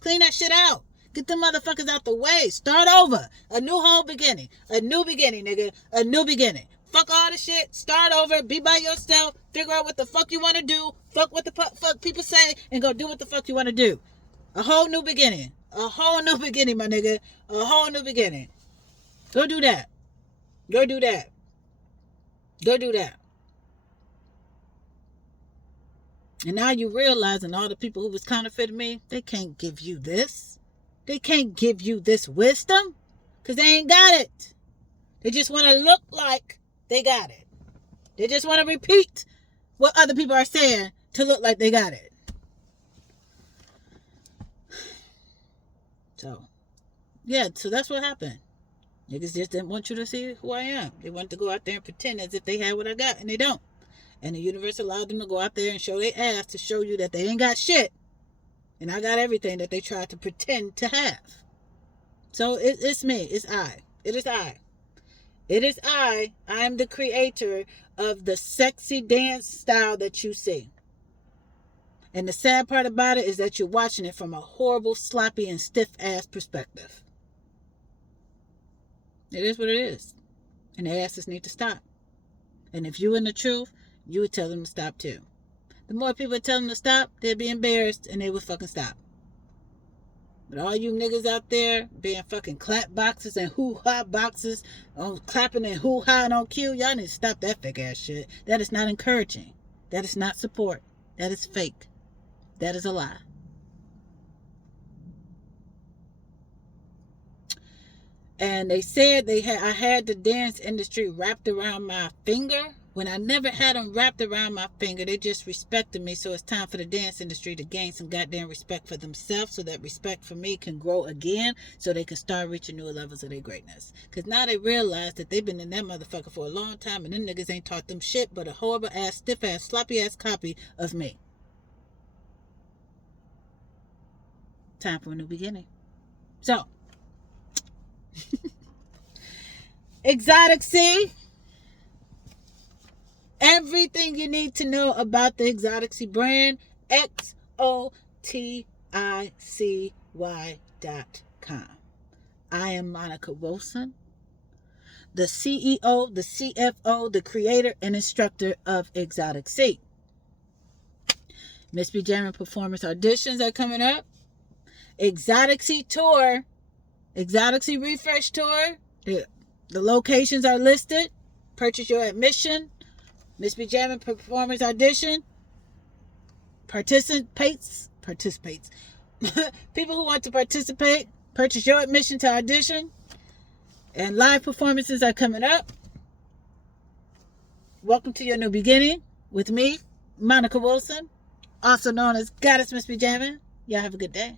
Clean that shit out. Get them motherfuckers out the way. Start over. A new whole beginning. A new beginning, nigga. A new beginning. Fuck all the shit. Start over. Be by yourself. Figure out what the fuck you want to do. Fuck what the fuck people say. And go do what the fuck you want to do. A whole new beginning. A whole new beginning, my nigga. A whole new beginning. Go do that. Go do that. Go do that. And now you realizing all the people who was counterfeiting me, they can't give you this. They can't give you this wisdom because they ain't got it. They just want to look like they got it. They just want to repeat what other people are saying to look like they got it. So, yeah, so that's what happened. Niggas just didn't want you to see who I am. They wanted to go out there and pretend as if they had what I got, and they don't. And the universe allowed them to go out there and show their ass to show you that they ain't got shit. And I got everything that they tried to pretend to have. So it's me. It's I. It is I. It is I. I am the creator of the sexy dance style that you see. And the sad part about it is that you're watching it from a horrible, sloppy, and stiff-ass perspective. It is what it is. And the asses need to stop. And if you in the truth, you would tell them to stop too. The more people tell them to stop, they'll be embarrassed and they will fucking stop. But all you niggas out there being fucking clap boxes and hoo-ha boxes, on clapping and hoo-ha and on cue, y'all need to stop that fake ass shit. That is not encouraging. That is not support. That is fake. That is a lie. And they said I had the dance industry wrapped around my finger when I never had them wrapped around my finger. They just respected me. So it's time for the dance industry to gain some goddamn respect for themselves so that respect for me can grow again so they can start reaching newer levels of their greatness. Because now they realize that they've been in that motherfucker for a long time and them niggas ain't taught them shit but a horrible ass, stiff ass, sloppy ass copy of me. Time for a new beginning. So, Xoticy. Everything you need to know about the Xoticy brand, Xoticy.com. I am Monica Wilson, the CEO, the CFO, the creator, and instructor of Xoticy. Msbjammin performance auditions are coming up. Xoticy tour, Xoticy refresh tour. The locations are listed. Purchase your admission. Msbjammin performance audition. Participates. People who want to participate, purchase your admission to audition. And live performances are coming up. Welcome to your new beginning with me, Monica Wilson, also known as Goddess Msbjammin. Y'all have a good day.